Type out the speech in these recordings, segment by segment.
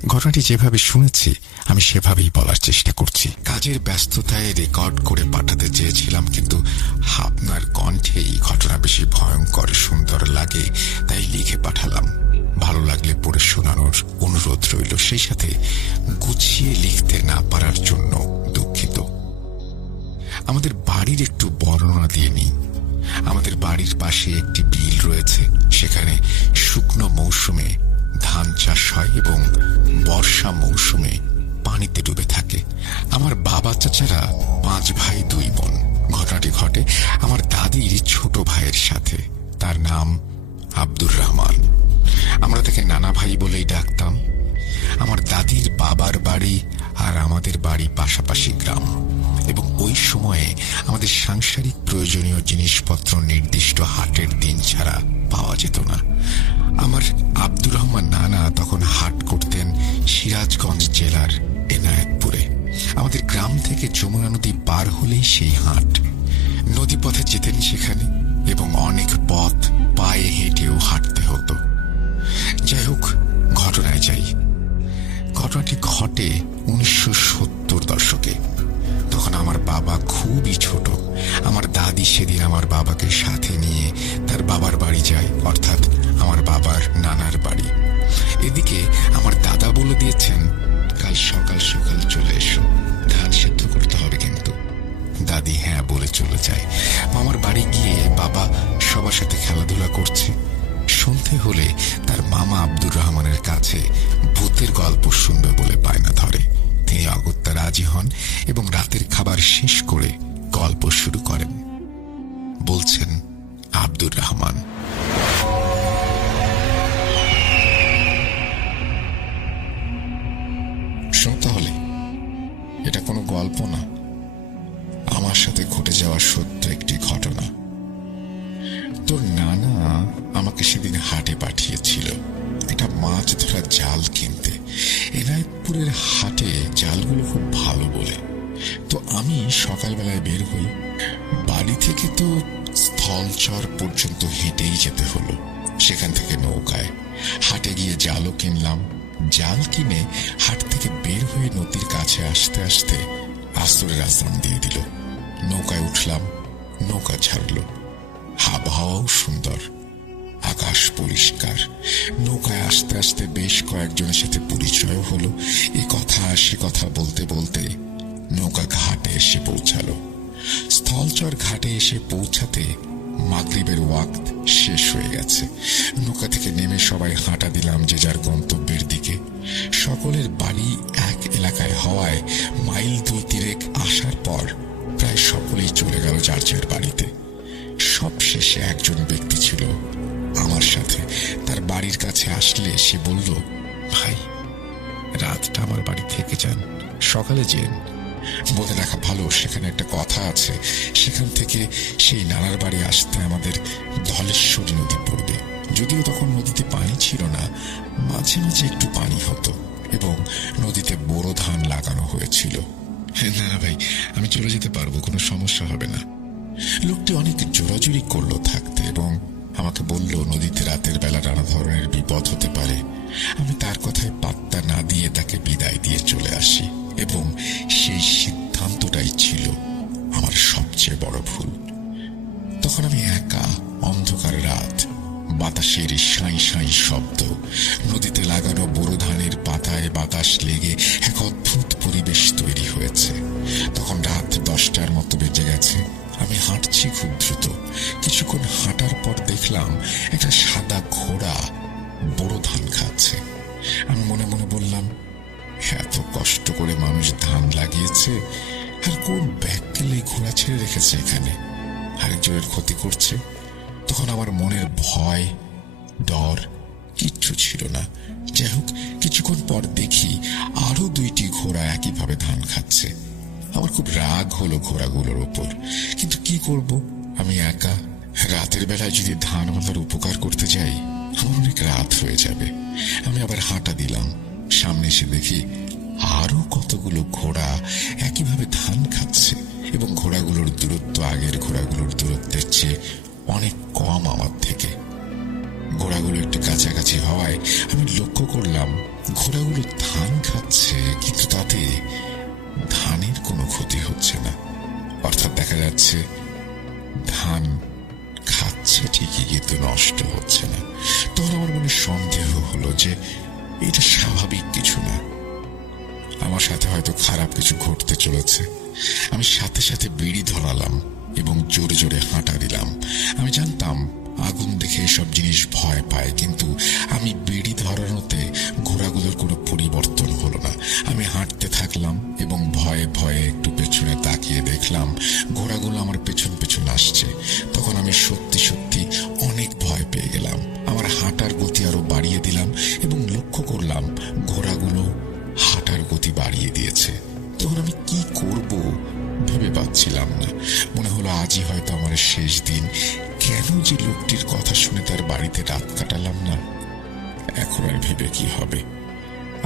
ঘটনাটি যেভাবে শুনেছি আমি সেভাবেই বলার চেষ্টা করছি। কাজের ব্যস্ততায় রেকর্ড করে পাঠাতে চেয়েছিলাম, কিন্তু আপনার কণ্ঠেই ঘটনা বেশি ভয়ঙ্কর সুন্দর লাগে, তাই লিখে পাঠালাম। ভালো লাগলে পড়ে শোনানোর অনুরোধ রইল। সেই সাথে গুছিয়ে লিখতে না পারার জন্য দুঃখিত। আমাদের বাড়ির একটু বর্ণনা দিয়ে নিই। আমাদের বাড়ির পাশে একটি বিল রয়েছে। সেখানে শুকনো মৌসুমে ধান চাষ হয় এবং বর্ষা মৌসুমে পানিতে ডুবে থাকে। আমার বাবা চাচারা 5 ভাই 2 বোন। ঘটনাটি ঘটে আমার দাদির ছোট ভাইয়ের সাথে। তার নাম আব্দুর রহমান। আমরা তাকে নানা ভাই বলেই ডাকতাম। আমার দাদির বাবার বাড়ি আর আমাদের বাড়ি পাশাপাশি গ্রাম, এবং ওই সময়ে আমাদের সাংসারিক প্রয়োজনীয় জিনিসপত্র নির্দিষ্ট হাটের দিন ছাড়া পাওয়া যেত না। আমার আব্দুর রহমান নানা তখন হাট করতেন সিরাজগঞ্জ জেলার এনায়েতপুরে। আমাদের গ্রাম থেকে যমুনা নদী পার হলেই সেই হাট। নদীপথে যেতেন সেখানে, এবং অনেক পথ পায়ে হেঁটেও হাঁটতে হতো। যাই হোক, ঘটনায় যাই। ঘটনাটি ঘটে 1970 দশকে। তখন আমার বাবা খুবই ছোট। আমার দাদি সেদিন আমার বাবাকে সাথে নিয়ে তার বাবার বাড়ি যায়, অর্থাৎ আমার বাবার নানার বাড়ি। এদিকে আমার দাদা বলে দিয়েছেন, কাল সকাল সকাল চলে এসো, ধান সেদ্ধ করতে হবে কিন্তু। দাদি হ্যাঁ বলে চলে যায়। মামার বাড়ি গিয়ে বাবা সবার সাথে খেলাধুলা করছে। সন্ধে হলে তার মামা আব্দুর রহমানের কাছে ভূতের গল্প শুনবে বলে বায়না ধরে। তিনি অগত্যা রাজি হন এবং রাতের খাবার শেষ করে গল্প শুরু করেন। বলছেন আব্দুর রহমান। শুনতে হলে এটা কোনো গল্প না, আমার সাথে ঘটে যাওয়া সত্য একটি ঘটনা। তোর নানা আমাকে সেদিন হাটে পাঠিয়েছিল একটা মাছ ধরার জাল কিনতে। এনায়েতপুরের হাটে জালগুলো খুব ভালো বলে। তো আমি সকালবেলায় বের হই। বাড়ি থেকে তো স্থলচর পর্যন্ত হেঁটেই যেতে হলো। সেখান থেকে নৌকায় হাটে গিয়ে জালও কিনলাম। জাল কিনে হাট থেকে বের হয়ে নদীর কাছে আসতে আসতে আসরের আজান দিয়ে দিল। নৌকায় উঠলাম, নৌকা ছাড়লো। আবহাওয়াও সুন্দর, আকাশ পরিষ্কার। নৌকায় আসতে আসতে বেশ কয়েকজনের সাথে পরিচয় হলো। এ কথা সে কথা বলতে বলতে নৌকা ঘাটে এসে পৌঁছালো। স্থলচর ঘাটে এসে পৌঁছাতে মাগরিবের ওয়াক্ত শেষ হয়ে গেছে। নৌকা থেকে নেমে সবাই হাঁটা দিলাম যে যার গন্তব্যের দিকে। সকলের বাড়ি এক এলাকায় হওয়ায় মাইল 2-3 আসার পর প্রায় সকলেই চলে গেল যার যার বাড়িতে। সবশেষে একজন ব্যক্তি ছিল আমার সাথে। তার বাড়ির কাছে আসলে সে বলল, ভাই, রাতটা আমার বাড়ি থেকে যান, সকালে যেন। বলে রাখা ভালো, সেখানে একটা কথা আছে, সেখান থেকে সেই নানার বাড়ি আসতে আমাদের ধলেশ্বরী নদী পড়বে। যদিও তখন নদীতে পানি ছিল না, মাঝে মাঝে একটু পানি হতো এবং নদীতে বোরো ধান লাগানো হয়েছিল। না না ভাই, আমি চলে যেতে পারবো, কোনো সমস্যা হবে না। লোকটি অনেক জোরাজুরি করলো থাকতে এবং আমাকে বলল নদীতে রাতের বেলা নানা ধরনের বিপদ হতে পারে। আমি তার কথায় পাত্তা না দিয়ে তাকে বিদায় দিয়ে চলে আসি, এবং সেই সিদ্ধান্তটাই ছিল আমার সবচেয়ে বড় ভুল। তখন আমি একা, অন্ধকার রাত, বাতাসের সাঁই সাঁই শব্দ, নদীতে লাগানো বোরো ধানের পাতায় বাতাস লেগে এক অদ্ভুত পরিবেশ তৈরি হয়েছে। তখন রাত 10টার মতো বেজে গেছে। আমি হাঁটছি খুব দ্রুত। কিছুক্ষণ হাঁটার পর দেখলাম একটা সাদা ঘোড়া বোরো ধান খাচ্ছে। আমি মনে মনে বললাম, এত কষ্ট করে মানুষ ধান লাগিয়েছে, আর কোন ব্যাককেলে ঘোড়া ছেড়ে রেখেছে এখানে, আরেকজনের ক্ষতি করছে। তখন আমার মনের ভয়, ডর কিচ্ছু ছিল না। যাই হোক, কিছুক্ষণ পর দেখি আরো 2টি ঘোড়া একইভাবে ধান খাচ্ছে। আমার খুব রাগ হলো ঘোড়াগুলোর ওপর, কিন্তু কি করব, আমি একা। রাতের বেলায় যদি ধান বাঁধার উপকার করতে যাই, আমার অনেক রাত হয়ে যাবে। আমি আবার হাঁটা দিলাম। সামনে এসে দেখি আরো কতগুলো ঘোড়া একইভাবে ধান খাচ্ছে, এবং ঘোড়াগুলোর দূরত্ব আগের ঘোড়াগুলোর দূরত্বের চেয়ে অনেক কম আমার থেকে। ঘোড়াগুলো একটু কাছাকাছি হওয়ায় আমি লক্ষ্য করলাম ঘোড়াগুলো ধান খাচ্ছে, কিন্তু তাতে ধানের কোনো ক্ষতি হচ্ছে না। অর্থাৎ দেখা যাচ্ছে ধান খাচ্ছে ঠিকই, কিন্তু নষ্ট হচ্ছে না। তখন আমার মনে সন্দেহ হলো যে এটা স্বাভাবিক কিছু না, আমার সাথে হয়তো খারাপ কিছু ঘটতে চলেছে। আমি সাথে সাথে বিড়ি ধরালাম এবং জোরে জোরে হাঁটা দিলাম। আমি জানতাম আগুন দেখে এসব জিনিস ভয় পায়, কিন্তু আমি বিড়ি ধরানোতে ঘোড়াগুলোর কোনো পরিবর্তন হলো না। আমি হাঁটতে থাকলাম এবং ভয়ে ভয়ে একটু পেছনে তাকিয়ে দেখলাম ঘোড়াগুলো আমার পেছন পেছন আসছে। তখন আমি সত্যি সত্যি অনেক ভয় পেয়ে গেলাম। আমার হাঁটার গতি আরো বাড়িয়ে দিলাম এবং লক্ষ্য করলাম ঘোড়াগুলো হাঁটার গতি বাড়িয়ে দিয়েছে। তখন আমি কি করব ভেবে পাচ্ছিলাম না। মনে হলো আজই হয়তো আমার শেষ দিন। কেন যে লোকটির কথা শুনে তার বাড়িতে রাত কাটালাম না। এখন আর ভেবে কি হবে।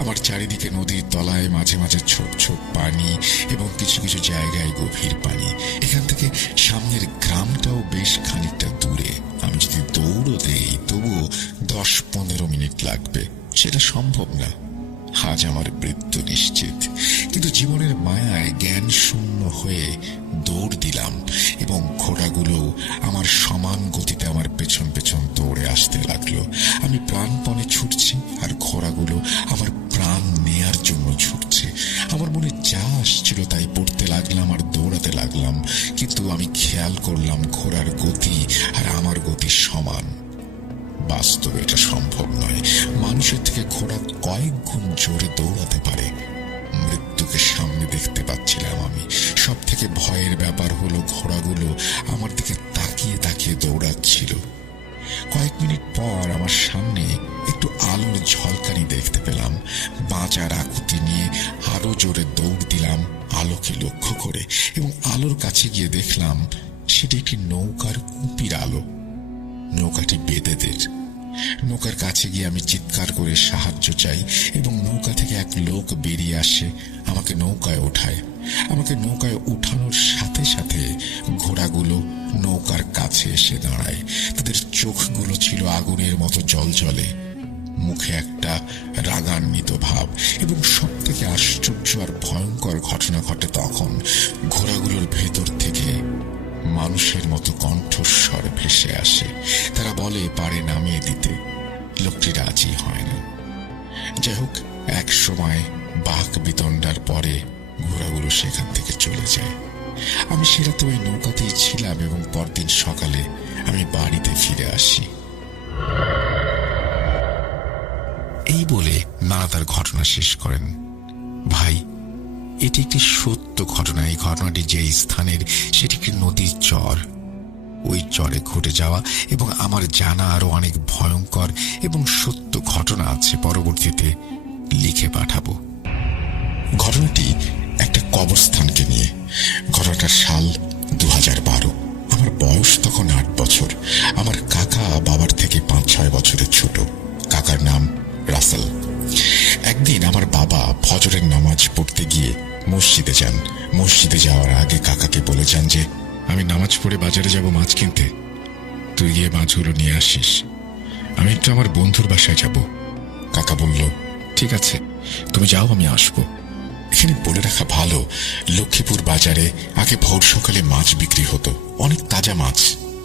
আমার চারিদিকে নদীর তলায় মাঝে মাঝে ছোপ ছোপ পানি এবং কিছু কিছু জায়গায় গভীর পানি। এখান থেকে সামনের গ্রামটাও বেশ খানিকটা দূরে। আমি যদি দৌড়ও দেই তবুও 10-15 মিনিট লাগবে। সেটা সম্ভব না। আজ আমার মৃত্যু নিশ্চিত। কিন্তু জীবনের মায়ায় জ্ঞান শূন্য হয়ে দৌড় দিলাম এবং ঘোড়াগুলো আমার সমান গতিতে আমার পেছন পেছন দৌড়ে আসতে লাগলো। আমি প্রাণপণে ছুটছি আর ঘোড়াগুলো আমার প্রাণ নেয়ার জন্য ছুটছে। আমার মনে যা আসছিল তাই পড়তে লাগলাম আর দৌড়াতে লাগলাম, কিন্তু আমি খেয়াল করলাম ঘোড়ার গতি আর আমার গতি সমান। বাস্তবে এটা সম্ভব নয়। মানুষের থেকে ঘোড়া কয়েক গুণ জোরে দৌড়াতে পারে। মৃত্যুকে সামনে দেখতে পাচ্ছিলাম আমি। সব থেকে ভয়ের ব্যাপার হলো ঘোড়াগুলো আমার দিকে তাকিয়ে তাকিয়ে দৌড়াচ্ছিল। কয়েক মিনিট পর আমার সামনে একটু আলোর ঝলকানি দেখতে পেলাম। বাঁচার আকুতি নিয়ে আরো জোরে দৌড় দিলাম আলোকে লক্ষ্য করে, এবং আলোর কাছে গিয়ে দেখলাম সেটি একটি নৌকার কুপির আলো। নৌকাটি বেদেদের। নৌকার কাছে গিয়ে আমি চিৎকার করে সাহায্য চাই এবং নৌকা থেকে এক লোক বেরিয়ে আসে, আমাকে নৌকায় ওঠায়। আমাকে নৌকায় উঠানোর সাথে সাথে ঘোড়াগুলো নৌকার কাছে এসে দাঁড়ায়। তাদের চোখগুলো ছিল আগুনের মতো জ্বলজ্বলে, মুখে একটা রাগান্বিত ভাব। এবং সব থেকে আশ্চর্য আর ভয়ঙ্কর ঘটনা ঘটে তখন। ঘোড়াগুলোর ভেতর থেকে মানুষের মতো কণ্ঠস্বর ভেসে আসে। তারা বলে পাড়ে নামিয়ে দিতে। লোকটি রাজি হয় না। যাই হোক, এক সময় বাঘ বিতণ্ডার পরে ঘোড়াগুলো সেখান থেকে চলে যায়। আমি সে রাতে ওই নৌকাতেই ছিলাম এবং পরদিন সকালে আমি বাড়িতে ফিরে আসি। এই বলে নানা তার ঘটনা শেষ করেন। ভাই, এটি একটি সত্য ঘটনা। এই ঘটনাটি যে স্থানের সেটি একটি নদীর চর। ওই চরে ঘটে যাওয়া এবং আমার জানা আরো অনেক ভয়ঙ্কর এবং সত্য ঘটনা আছে, পরবর্তীতে লিখে পাঠাবো। ঘটনাটি একটা কবরস্থানকে নিয়ে। ঘটনাটার সাল 2012। আমার বয়স তখন 8 বছর। আমার কাকা বাবার থেকে 5-6 বছরের ছোট। কাকার নাম রাসেল। একদিন আমার বাবা ফজরের নামাজ পড়তে গিয়ে মসজিদে যান। মসজিদে যাওয়ার আগে কাকাকে বলে যান যে আমি নামাজ পড়ে বাজারে যাব মাছ কিনতে, তুই গিয়ে মাছগুলো নিয়ে আসিস। আমি একটু আমার বন্ধুর বাসায় যাব। কাকা বলল, ঠিক আছে, তুমি যাও, আমি আসবো। এখানে বলে রাখা ভালো, লক্ষ্মীপুর বাজারে আগে ভোর সকালে মাছ বিক্রি হতো, অনেক তাজা মাছ।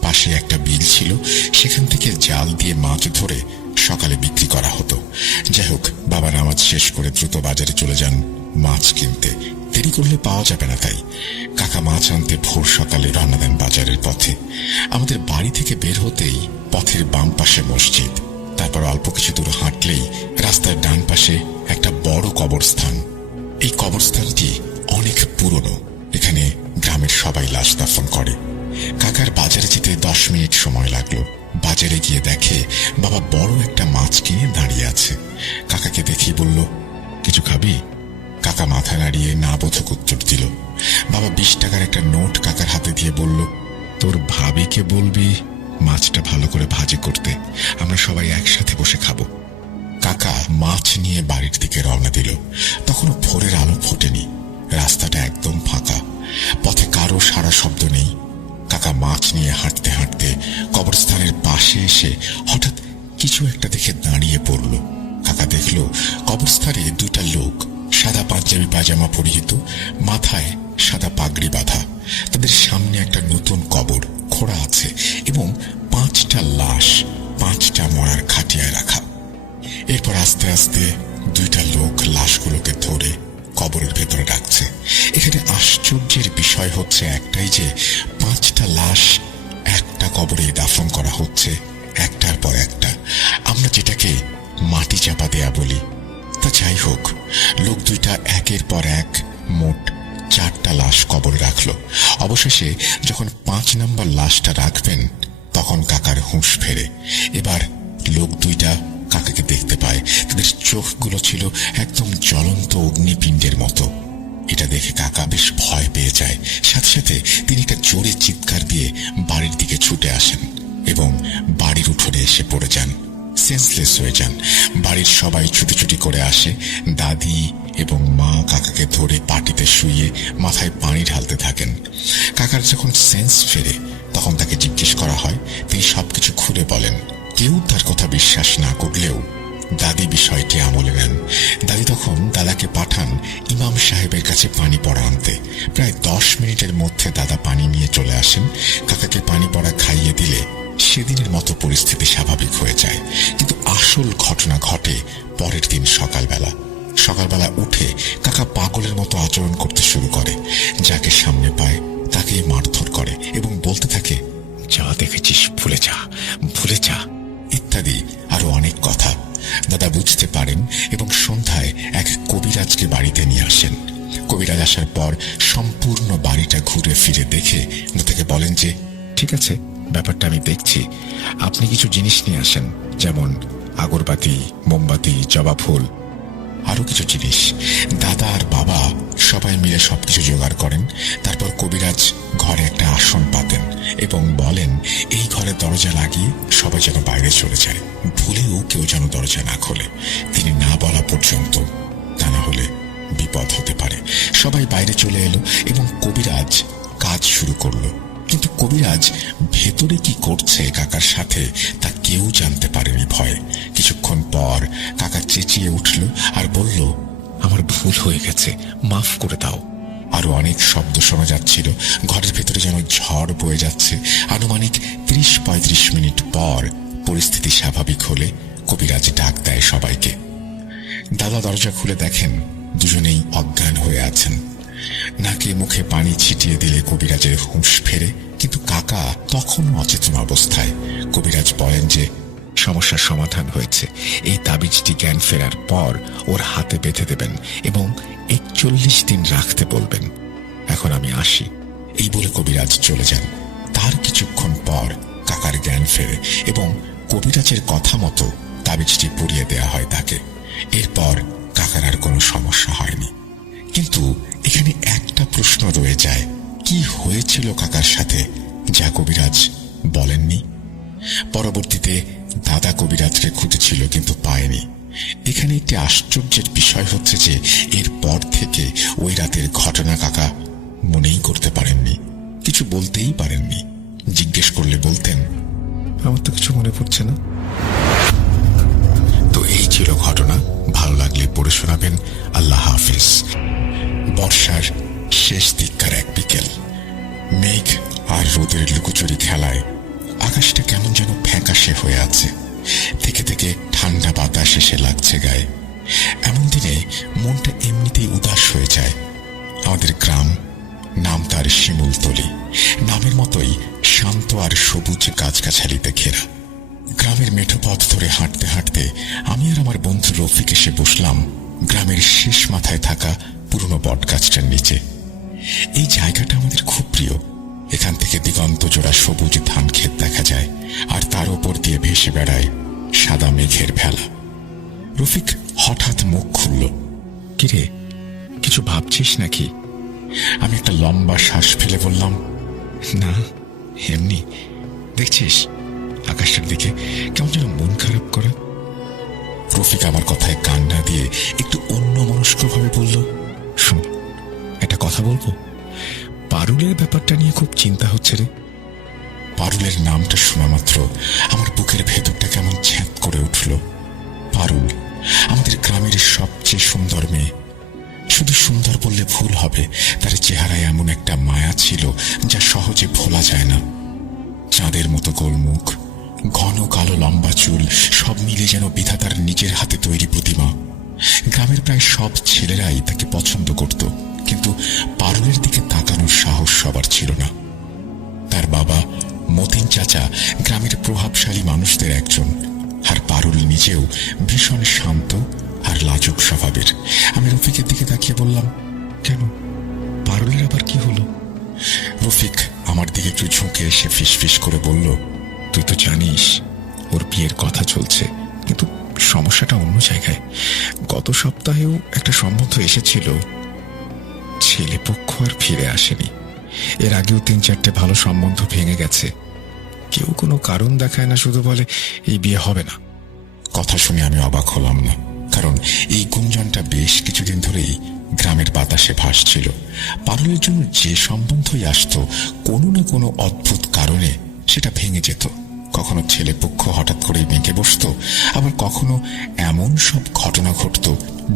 পাশে একটা বিল ছিল, সেখান থেকে জাল দিয়ে মাছ ধরে সকালে বিক্রি করা হতো। যাই হোক, বাবা নামাজ শেষ করে দ্রুত বাজারে চলে যান মাছ কিনতে। দেরি করলে পাওয়া যাবে না, তাই কাকা মাছ আনতে ভোর সকালে রওনা দেন বাজারের পথে। আমাদের বাড়ি থেকে বের হতেই পথের বাম পাশে মসজিদ, তারপর অল্প কিছু দূর হাঁটলেই রাস্তার ডান পাশে একটা বড় কবরস্থান। এই কবরস্থানটি অনেক পুরনো। এখানে গ্রামের সবাই লাশ দাফন করে। কাকার বাজারে যেতে 10 মিনিট সময় লাগলো। বাজারে গিয়ে দেখে বাবা বড় একটা মাছ কিনে দাঁড়িয়ে আছে। কাকাকে দেখেই বলল, কিছু খাবি? কাকা মাথা নাড়িয়ে না বোধক উত্তর দিল। বাবা 20 টাকার একটা নোট কাকার হাতে দিয়ে বলল, তোর ভাবিকে বলবি মাছটা ভালো করে ভাজি করতে, আমরা সবাই একসাথে বসে খাবো। কাকা মাছ নিয়ে বাড়ির দিকে রওনা দিল। তখনও ভোরের আলো ফোটেনি। রাস্তাটা একদম ফাঁকা, পথে কারো সারা শব্দ নেই। কাকা মাছ নিয়ে হাঁটতে হাঁটতে কবরস্থানের পাশে এসে হঠাৎ কিছু একটা দেখে দাঁড়িয়ে পড়ল। কাকা দেখল কবরস্থানে দুইটা লোক সাদা পাঞ্জাবি পাজামা পরিহিত, মাথায় সাদা পাগড়ি বাঁধা। তাদের সামনে একটা নতুন কবর খোঁড়া আছে এবং 5টা লাশ 5টা মরার খাটিয়ায় রাখা। এরপর আস্তে আস্তে দুইটা লোক লাশগুলোকে ধরে কবরের ভেতরে রাখছে। এখানে আশ্চর্যের বিষয় হচ্ছে একটাই যে 5টা লাশ একটা কবরে দাফন করা হচ্ছে, একটার পর একটা। আমরা যেটাকে মাটি চাপা দেয়া বলি। তা যাই হোক, লোক দুইটা একের পর এক মোট 4টা লাশ কবরে রাখলো। অবশেষে যখন 5 নম্বর লাশটা রাখবেন তখন কাকার হুঁশ ফেরে। এবার লোক দুইটা কাকাকে দেখতে পায়। তাদের চোখগুলো ছিল একদম জ্বলন্ত অগ্নিপিণ্ডের মতো। এটা দেখে কাকা বেশ ভয় পেয়ে যায়। সাথে সাথে তিনি একটা জোরে চিৎকার দিয়ে বাড়ির দিকে ছুটে আসেন এবং বাড়ির উঠোনে এসে পড়ে যান, সেন্সলেস হয়ে যান। বাড়ির সবাই ছুটি করে আসে। দাদি এবং মা কাকাকে ধরে পাটিতে শুইয়ে মাথায় পানি ঢালতে থাকেন। কাকার যখন সেন্স ফেরে তখন তাকে জিজ্ঞেস করা হয়। তিনি সবকিছু খুলে বলেন। কেউ তার কথা বিশ্বাস না করলেও দাদি বিষয়টি আমলে নেন। দাদি তখন দাদাকে পাঠান ইমাম সাহেবের কাছে পানি পড়া আনতে। প্রায় 10 মিনিটের মধ্যে দাদা পানি নিয়ে চলে আসেন। কাকাকে পানি পড়া খাইয়ে দিলে সেদিনের মতো পরিস্থিতি স্বাভাবিক হয়ে যায়। কিন্তু আসল ঘটনা ঘটে পরের দিন সকালবেলা উঠে কাকা পাগলের মতো আচরণ করতে শুরু করে। যাকে সামনে পায় তাকেই মারধর করে এবং বলতে থাকে, যা দেখেছিস ভুলে যা ইত্যাদি আরো অনেক কথা। দাদা বুঝতে পারেন এবং সন্ধ্যায় এক কবিরাজকে বাড়িতে নিয়ে আসেন। কবিরাজ আসার পর সম্পূর্ণ বাড়িটা ঘুরে ফিরে দেখে দাদাকে বলেন যে, ঠিক আছে, ব্যাপারটা আমি দেখছি। আপনি কিছু জিনিস নিয়ে আসেন, যেমন আগরবাতি, মোমবাতি, জবা ফুল, আরো কিছু জিনিস। দাদা আর বাবা সবাই মিলে সবকিছু জোগাড় করেন। তারপর কবিরাজ ঘরে একটা আসন পাতেন এবং বলেন, এই ঘরে দরজা লাগিয়ে সবাই যেন বাইরে চলে যায়, ভুলেও কেউ যেন দরজা না খোলে তিনি না বলা পর্যন্ত, তা না হলে বিপদ হতে পারে। সবাই বাইরে চলে এলো এবং কবিরাজ কাজ শুরু করলো। কিন্তু কবিরাজ ভেতরে কি করছে কাকার সাথে তা কেউ জানতে পারেনি ভয়ে। কিছুক্ষণ পর কাকা চেঁচিয়ে উঠল আর বলল, আমার ভুল হয়ে গেছে, মাফ করে দাও। আরো অনেক শব্দ শোনা যাচ্ছিল। ঘরের ভেতরে যেন ঝড় বয়ে যাচ্ছে। আনুমানিক 30-35 মিনিট পর পরিস্থিতি স্বাভাবিক হলে কবিরাজ ডাক দেয় সবাইকে। দাদা দরজা খুলে দেখেন দুজনেই অজ্ঞান হয়ে আছেন। নাকে মুখে পানি ছিটিয়ে দিলে কবিরাজের হুঁশ ফেরে, কিন্তু কাকা তখনও অচেতন অবস্থায়। কবিরাজ বলেন যে সমস্যার সমাধান হয়েছে। এই তাবিজটি জ্ঞান ফেরার পর ওর হাতে বেঁধে দেবেন এবং 41 দিন রাখতে বলবেন। এখন আমি আসি। এই বলে কবিরাজ চলে যান। তার কিছুক্ষণ পর কাকার জ্ঞান ফেরে এবং কবিরাজের কথা মতো তাবিজটি পরিয়ে দেয়া হয় তাকে। এরপর কাকার আর কোনো সমস্যা হয়নি। কিন্তু এখানে একটা প্রশ্ন রয়ে যায়, কি হয়েছিল কাকার সাথে যা কবিরাজ বলেননি? পরবর্তীতে দাদা কবিরাজকে খুঁজেছিল কিন্তু পায়নি। এখানে একটি আশ্চর্যের বিষয় হচ্ছে যে এরপর থেকে ওই রাতের ঘটনা কাকা মনেই করতে পারেননি, কিছু বলতেই পারেননি। জিজ্ঞেস করলে বলতেন, আমার তো কিছু মনে পড়ছে না। তো এই ছিল ঘটনা। ভালো লাগলে পড়ে শোনাবেন। আল্লাহ হাফেজ। বর্ষার শেষ দিককার এক বিকেল, মেঘ আর রোদের লুকোচুরি খেলায় আকাশটা কেমন যেন ফ্যাকাশে হয়ে আছে। থেকে থেকে ঠান্ডা বাতাস এসে লাগছে গায়ে। এমন দিনে মনটা এমনিতেই উদাস হয়ে যায়। আমাদের গ্রাম, নাম তার শিমুলতলি। নামের মতোই শান্ত আর সবুজ গাছগাছালিতে ঘেরা। গ্রামের মেঠো পথ ধরে হাঁটতে হাঁটতে আমি আর আমার বন্ধু রফিক এসে বসলাম গ্রামের শেষ মাথায় থাকা পুরনো বটগাছটার নিচে। এই জায়গাটা আমাদের খুব প্রিয়। এখান থেকে দিগন্ত জোড়া সবুজ ধান ক্ষেত দেখা যায় আর তার ওপর দিয়ে ভেসে বেড়ায় সাদা মেঘের ভেলা। রফিক হঠাৎ মুখ খুলল, কিরে, কিছু ভাবছিস নাকি? আমি একটা লম্বা শ্বাস ফেলে বললাম, না, এমনি। দেখছিস আকাশটার দিকে কেমন যেন মন খারাপ করে। রফিক আমার কথায় কান না দিয়ে একটু অন্যমনস্ক ভাবে বলল, শোন, একটা কথা বলবো। পারুলের ব্যাপারটা নিয়ে খুব চিন্তা হচ্ছে রে। পারুলের নামটা শোনা মাত্র আমার বুকের ভেতরটা কেমন ছ্যাঁত করে উঠল। পারুল আমাদের গ্রামের সবচেয়ে সুন্দর মেয়ে। শুধু সুন্দর বললে ভুল হবে, তার চেহারায় এমন একটা মায়া ছিল যা সহজে ভোলা যায় না। চাঁদের মতো গোলমুখ, ঘন কালো লম্বা চুল, সব মিলে যেন বিধাতার নিজের হাতে তৈরি প্রতিমা। গ্রামের প্রায় সব ছেলেরাই তাকে পছন্দ করত, কিন্তু পারুলের দিকে তাকানোর সাহস সবার ছিল না। তার বাবা মতিন চাচা গ্রামের প্রভাবশালী মানুষদের একজন, আর পারুল নিজেও ভীষণ শান্ত আর লাজুক স্বভাবের। আমি রফিকের দিকে তাকিয়ে বললাম, কেন, পারুলের আবার কি হলো? রফিক আমার দিকে একটু ঝুঁকে এসে ফিসফিস করে বলল, তুই তো জানিস ওর বিয়ের কথা চলছে, কিন্তু সমস্যাটা অন্য জায়গায়। গত সপ্তাহেও একটা সম্বন্ধ এসেছিল, ছেলেপক্ষ আর ফিরে আসেনি। এর আগেও 3-4টে ভালো সম্বন্ধ ভেঙে গেছে। কেউ কোনো কারণ দেখায় না, শুধু বলে এই বিয়ে হবে না। কথা শুনে আমি অবাক হলাম না, কারণ এই গুঞ্জনটা বেশ কিছুদিন ধরেই গ্রামের বাতাসে ভাসছিল। পারুলের জন্য যে সম্বন্ধই আসত, কোনো না কোনো অদ্ভুত কারণে সেটা ভেঙে যেত। কখনো ছেলেপক্ষ হঠাৎ করেই ভেঙে বসত, আবার কখনো এমন সব ঘটনা ঘটত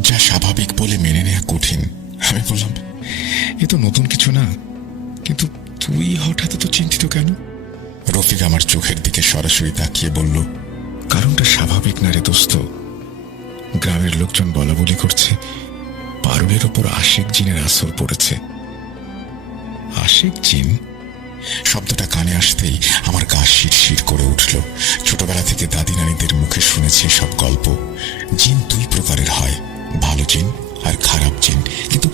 যা স্বাভাবিক বলে মেনে নেওয়া কঠিন। আমি বললাম, এ তো নতুন কিছু না, কিন্তু তুই হঠাৎ তো চিন্তিত কেন? রফিক আমার চোখের দিকে সরাসরি তাকিয়ে বলল, কারণটা স্বাভাবিক না রে দোস্ত। গ্রামের লোকজন বলা বলি করছে পারুলের ওপর আশিক জিনের আসর পড়েছে। আশিক জিন শব্দটা কানে আসতেই আমার গা শিরশির করে উঠল। ছোটবেলা থেকে দাদি নানীদের মুখে শুনেছি সব গল্প। জিন 2 প্রকারের হয়, ভালো জিন আর খারাপ জিন, কিন্তু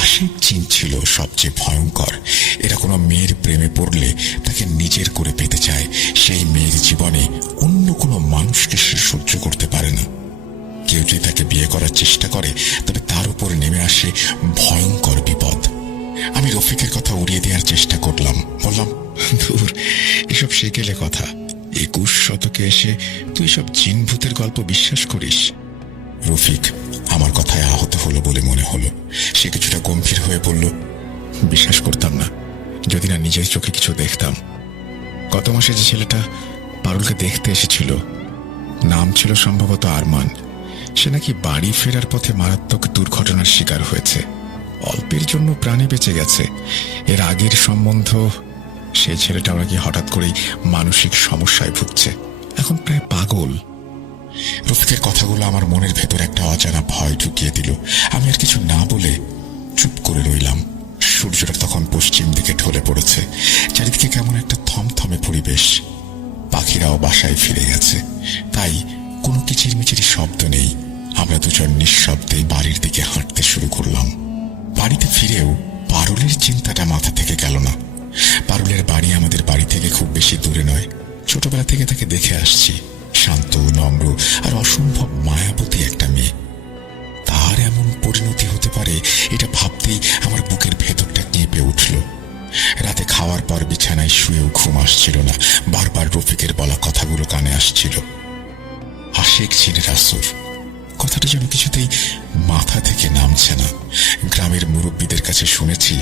আশিক জিন ছিল সবচেয়ে ভয়ঙ্কর। এরা কোনো মেয়ের প্রেমে পড়লে তাকে নিজের করে পেতে চায়। সেই মেয়ের জীবনে অন্য কোনো মানুষকে সে সহ্য করতে পারে না। কেউ যদি তাকে বিয়ে করার চেষ্টা করে, তবে তার উপরে নেমে আসে ভয়ঙ্কর বিপদ। আমি রফিকের কথা উড়িয়ে দেওয়ার চেষ্টা করলাম, বললাম, দূর, এসব সেকেলে কথা। 21 শতকে এসে তুই সব জিন ভূতের গল্প বিশ্বাস করিস? রফিক আমার কথায় আহত হলো বলে মনে হলো। সে কিছুটা গম্ভীর হয়ে বলল, বিশ্বাস করতাম না যদি না নিজের চোখে কিছু দেখতাম। গত মাসে যে ছেলেটা পারুলকে দেখতে এসেছিল, নাম ছিল সম্ভবত আরমান, সে নাকি বাড়ি ফেরার পথে মারাত্মক দুর্ঘটনার শিকার হয়েছে। অল্পের জন্য প্রাণে বেঁচে গেছে। এর আগের সম্বন্ধ, সেই ছেলেটাও নাকি হঠাৎ করেই মানসিক সমস্যায় ভুগছে, এখন প্রায় পাগল। রফিকের কথাগুলো আমার মনের ভেতর একটা অজানা ভয় ঢুকিয়ে দিল। আমি আর কিছু না বলে চুপ করে রইলাম। সূর্যটা তখন পশ্চিম দিকে ঢলে পড়েছে। চারিদিকে কেমন একটা থমথমে পরিবেশ। পাখিরাও বাসায় ফিরে গেছে, তাই কোনো কিচিরমিচির শব্দ নেই। আমরা দুজন নিঃশব্দে বাড়ির দিকে হাঁটতে শুরু করলাম। বাড়িতে ফিরেও পারুলের চিন্তাটা মাথা থেকে গেল না। পারুলের বাড়ি আমাদের বাড়ি থেকে খুব বেশি দূরে নয়। ছোটবেলা থেকে তাকে দেখে আসছি, শান্ত, নম্র আর অসম্ভব মায়াবতী একটা মেয়ে। তার এমন পরিণতি হতে পারে এটা ভাবতেই আমার বুকের ভেতরটা কেঁপে উঠল। রাতে খাওয়ার পর বিছানায় শুয়েও ঘুম আসছিল না। বারবার রফিকের বলা কথাগুলো কানে আসছিল। আশিক জিনের আসর, কথাটা যেন কিছুতেই মাথা থেকে নামছে না। গ্রামের মুরব্বীদের কাছে শুনেছি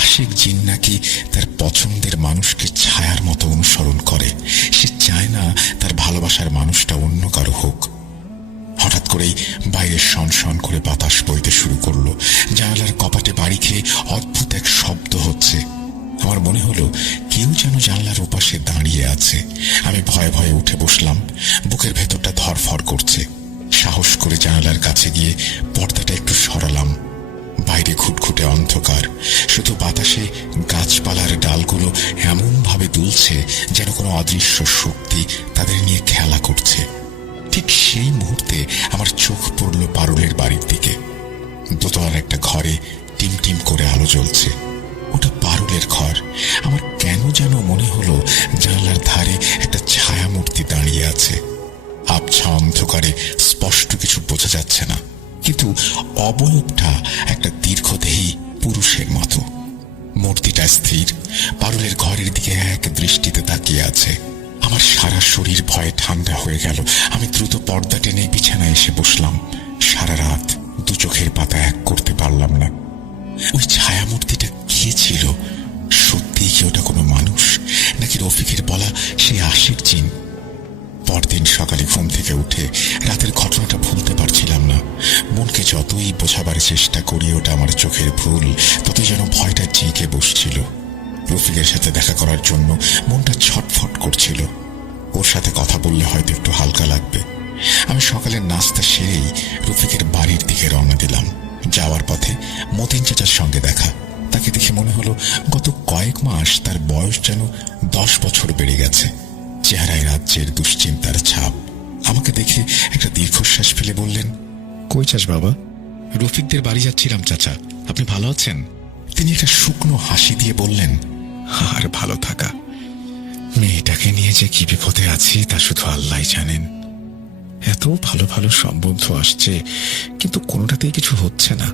আশিক জিন নাকি তার পছন্দের মানুষকে ছায়ার মতো অনুসরণ করে। সে চায় না তার ভালোবাসার মানুষটা অন্য কারো হোক। হঠাৎ করেই বাইরে শনশন করে বাতাস বইতে শুরু করলো। জানালার কপাটে বাড়ি খেয়ে অদ্ভুত এক শব্দ হচ্ছে। আমার মনে হলো কেউ যেন জানলার ওপাশে দাঁড়িয়ে আছে। আমি ভয়ে ভয়ে উঠে বসলাম। বুকের ভেতরটা ধরফর করছে। সাহস করে জানালার কাছে গিয়ে পর্দাটা একটু সরালাম। বাইরে ঘুটঘুটে অন্ধকার, শুধু বাতাসে গাছপালার ডালগুলো এমন ভাবে দুলছে যেন কোনো অদৃশ্য শক্তি তাদের নিয়ে খেলা করছে। ঠিক সেই মুহূর্তে আমার চোখ পড়ল পারুলের বাড়ির দিকে। দোতলার একটা ঘরে টিম টিম করে আলো জ্বলছে। ওটা পারুলের ঘর। আমার কেন যেন মনে হলো জানলার ধারে একটা ছায়া মূর্তি দাঁড়িয়ে আছে। আবছা অন্ধকারে স্পষ্ট কিছু বোঝা যাচ্ছে না, কিন্তু অবয়বটা একটা দীর্ঘদেহী পুরুষের মতো। মূর্তিটা স্থির, পারুলের ঘরের দিকে এক দৃষ্টিতে তাকিয়ে আছে। আমার সারা শরীর ভয়ে ঠান্ডা হয়ে গেল। আমি দ্রুত পর্দা টেনে বিছানায় এসে বসলাম। সারা রাত 2 চোখের পাতা এক করতে পারলাম না। ওই ছায়া মূর্তিটা কে ছিল? সত্যিই কি ওটা কোনো মানুষ, নাকি রফিকের বলা সেই আশিক জিন? পরদিন সকালে ঘুম থেকে উঠে রাতের ঘটনাটা ভুলতে পারছিলাম না। মনকে যতই বোঝাবার চেষ্টা করি ওটা আমার চোখের ভুল, ততই যেন ভয়টা জেগে বসছিল। রফিকের সাথে দেখা করার জন্য মনটা ছটফট করছিল। ওর সাথে কথা বললে হয়তো একটু হালকা লাগবে। আমি সকালের নাস্তা সেরেই রফিকের বাড়ির দিকে রওনা দিলাম। যাওয়ার পথে মতিন চাচার সঙ্গে দেখা। তাকে দেখে মনে হলো গত কয়েক মাস তার বয়স যেন 10 বছর বেড়ে গেছে। চেহারায় রাজ্যের দুশ্চিন্তার ছাপ। আমাকে দেখে একটা দীর্ঘশ্বাস ফেলে বললেন, কই চাস বাবা? রফিকদের বাড়ি যাচ্ছিলাম চাচা, আপনি ভালো আছেন? তিনি একটা শুকনো হাসি দিয়ে বললেন, আর ভালো থাকা, মেয়েটাকে নিয়ে যে কি বিপদে আছি তা শুধু আল্লাহই জানেন। এত ভালো ভালো সম্বন্ধ আসছে, কিন্তু কোনোটাতেই কিছু হচ্ছে না।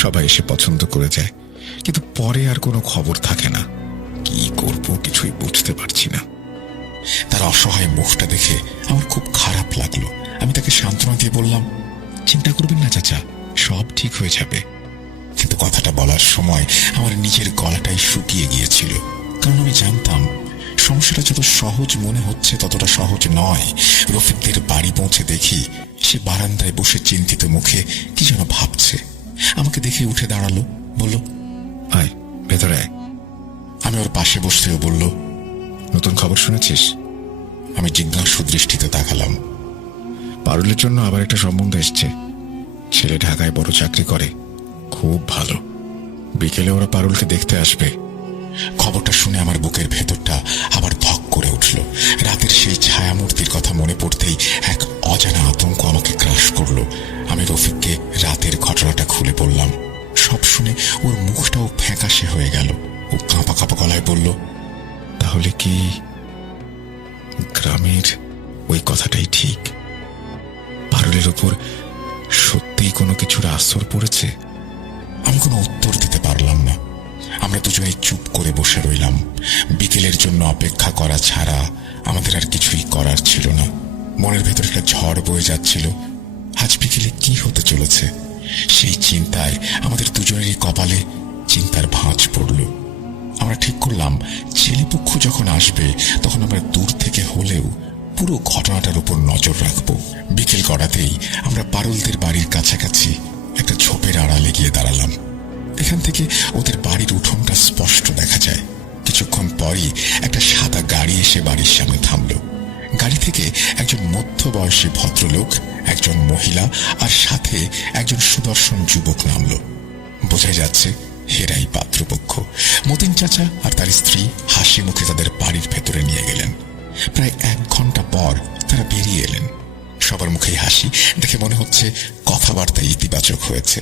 সবাই এসে পছন্দ করে যায়, কিন্তু পরে আর কোনো খবর থাকে না। কি করব কিছুই বুঝতে পারছি না। তার অসহায় মুখটা দেখে আমার খুব খারাপ লাগলো। আমি তাকে সান্ত্বনা দিয়ে বললাম, চিন্তা করবেন না চাচা, সব ঠিক হয়ে যাবে। কিন্তু কথাটা বলার সময় আমার নিজের গলাটাই শুকিয়ে গিয়েছিল। কারণ আমি জানতাম সমস্যাটা যত সহজ মনে হচ্ছে ততটা সহজ নয়। রফিকদের বাড়ি পৌঁছে দেখি সে বারান্দায় বসে চিন্তিত মুখে কি যেন ভাবছে। আমাকে দেখে উঠে দাঁড়ালো, বলল, আয় ভেতরে আয়। আমি ওর পাশে বসতেও বলল, নতুন খবর শুনেছিস? আমি জিজ্ঞাসু দৃষ্টিতে তাকালাম। পারুলের জন্য আবার একটা সম্বন্ধ এসছে। ছেলে ঢাকায় বড় চাকরি করে, খুব ভালো। বিকেলে ওরা পারুলকে দেখতে আসবে। খবরটা শুনে আমার বুকের ভেতরটা আবার ধক করে উঠল। রাতের সেই ছায়ামূর্তির কথা মনে পড়তেই এক অজানা আতঙ্ক আমাকে গ্রাস করল। আমি রফিককে রাতের ঘটনাটা খুলে বললাম। সব শুনে ওর মুখটাও ফ্যাকাশে হয়ে গেল। ও কাঁপা কাঁপা গলায় বলল, তাহলে কি গ্রামের ওই কথাটাই ঠিক? পারুলের উপর সত্যিই কোনো কিছুর আসর পড়েছে? আমি কোনো উত্তর দিতে পারলাম না। আমরা দুজনেই চুপ করে বসে রইলাম। বিকেলের জন্য অপেক্ষা করা ছাড়া আমাদের আর কিছুই করার ছিল না। মনের ভেতর একটা ঝড় বয়ে যাচ্ছিল। আজ বিকেলে কি হতে চলেছে সেই চিন্তায় আমাদের দুজনেরই কপালে চিন্তার ভাঁজ পড়ল। আমরা ঠিক করলাম ছেলেপক্ষ যখন আসবে তখন আমরা দূর থেকে হলেও পুরো ঘটনাটার উপর নজর রাখব। বিকেল গড়াতেই আমরা পারুলদের বাড়ির কাছাকাছি একটা ঝোপের আড়ালে গিয়ে দাঁড়ালাম। এখান থেকে ওদের বাড়ির উঠোনটা স্পষ্ট দেখা যায়। কিছুক্ষণ পরই একটা সাদা গাড়ি এসে বাড়ির সামনে থামল। গাড়ি থেকে একজন মধ্যবয়সী ভদ্রলোক, একজন মহিলা আর সাথে একজন সুদর্শন যুবক নামল। বোঝা যাচ্ছে হেরাই পাত্রপক্ষ। মতিন চাচা আর তার স্ত্রী হাসি মুখে তাদের বাড়ির ভেতরে নিয়ে গেলেন। প্রায় 1 ঘন্টা পর তারা বেরিয়ে এলেন। সবার মুখেই হাসি দেখে মনে হচ্ছে কথাবার্তা ইতিবাচক হয়েছে।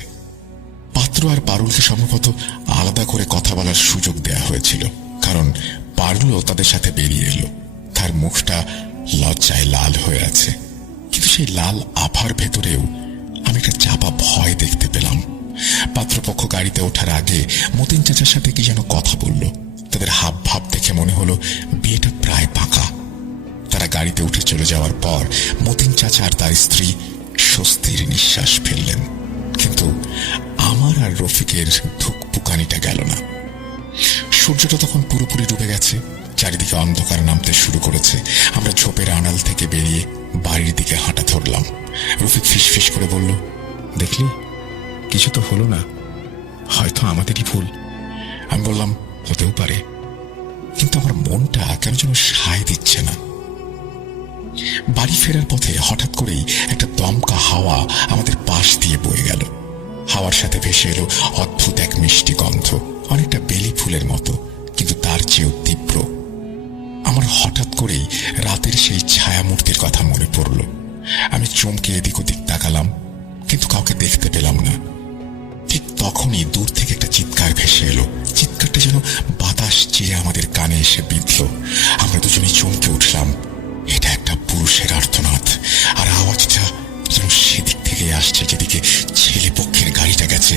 পাত্র আর পারুলকে সম্ভবত আলাদা করে কথা বলার সুযোগ দেয়া হয়েছিল, কারণ পারুলও তাদের সাথে বেরিয়ে এলো। তার মুখটা লজ্জায় লাল হয়ে আছে, কিন্তু সেই লাল আভার ভেতরেও আমি একটা চাপা ভয় দেখতে পেলাম। পাত্রপক্ষ গাড়িতে ওঠার আগে মতিন চাচার সাথে কি যেন কথা বলল। তাদের হাব ভাব দেখে মনে হলো বিয়েটা প্রায় পাকা। তারা গাড়িতে উঠে চলে যাওয়ার পর মতিন চাচা আর তার স্ত্রী স্বস্তির নিঃশ্বাস ফেললেন। কিন্তু আমার আর রফিকের ধুকপুকানিটা গেল না। সূর্যটা তখন পুরোপুরি ডুবে গেছে। চারিদিকে অন্ধকার নামতে শুরু করেছে। আমরা ঝোপের আড়াল থেকে বেরিয়ে বাড়ির দিকে হাঁটা ধরলাম। রফিক ফিসফিস করে বলল, দেখলি, কিছু তো হলো না, হয়তো আমাদেরই ভুল। আমি বললাম, হতেও পারে, কিন্তু আমার মনটা কেন যেন সায় দিচ্ছে না। বাড়ি ফেরার পথে হঠাৎ করেই একটা দমকা হাওয়া আমাদের পাশ দিয়ে বয়ে গেল। হাওয়ার সাথে ভেসে এলো অদ্ভুত এক মিষ্টি গন্ধ, অনেকটা বেলি ফুলের মতো, কিন্তু তার চেয়েও তীব্র। আমার হঠাৎ করেই রাতের সেই ছায়ামূর্তির কথা মনে পড়ল। আমি চমকে এদিক ওদিক তাকালাম, কিন্তু কাউকে দেখতে পেলাম না। ঠিক তখনই দূর থেকে একটা চিৎকার ভেসে এলো। চিৎকারটা যেন বাতাস চিরে আমাদের কানে এসে বিঁধল। আমরা দুজনেই চমকে উঠলাম। এটা একটা পুরুষের আর্তনাদ, আর আওয়াজটা যেন সেদিক থেকে আসছে যেদিকে ছেলে পক্ষের গাড়িটা গেছে।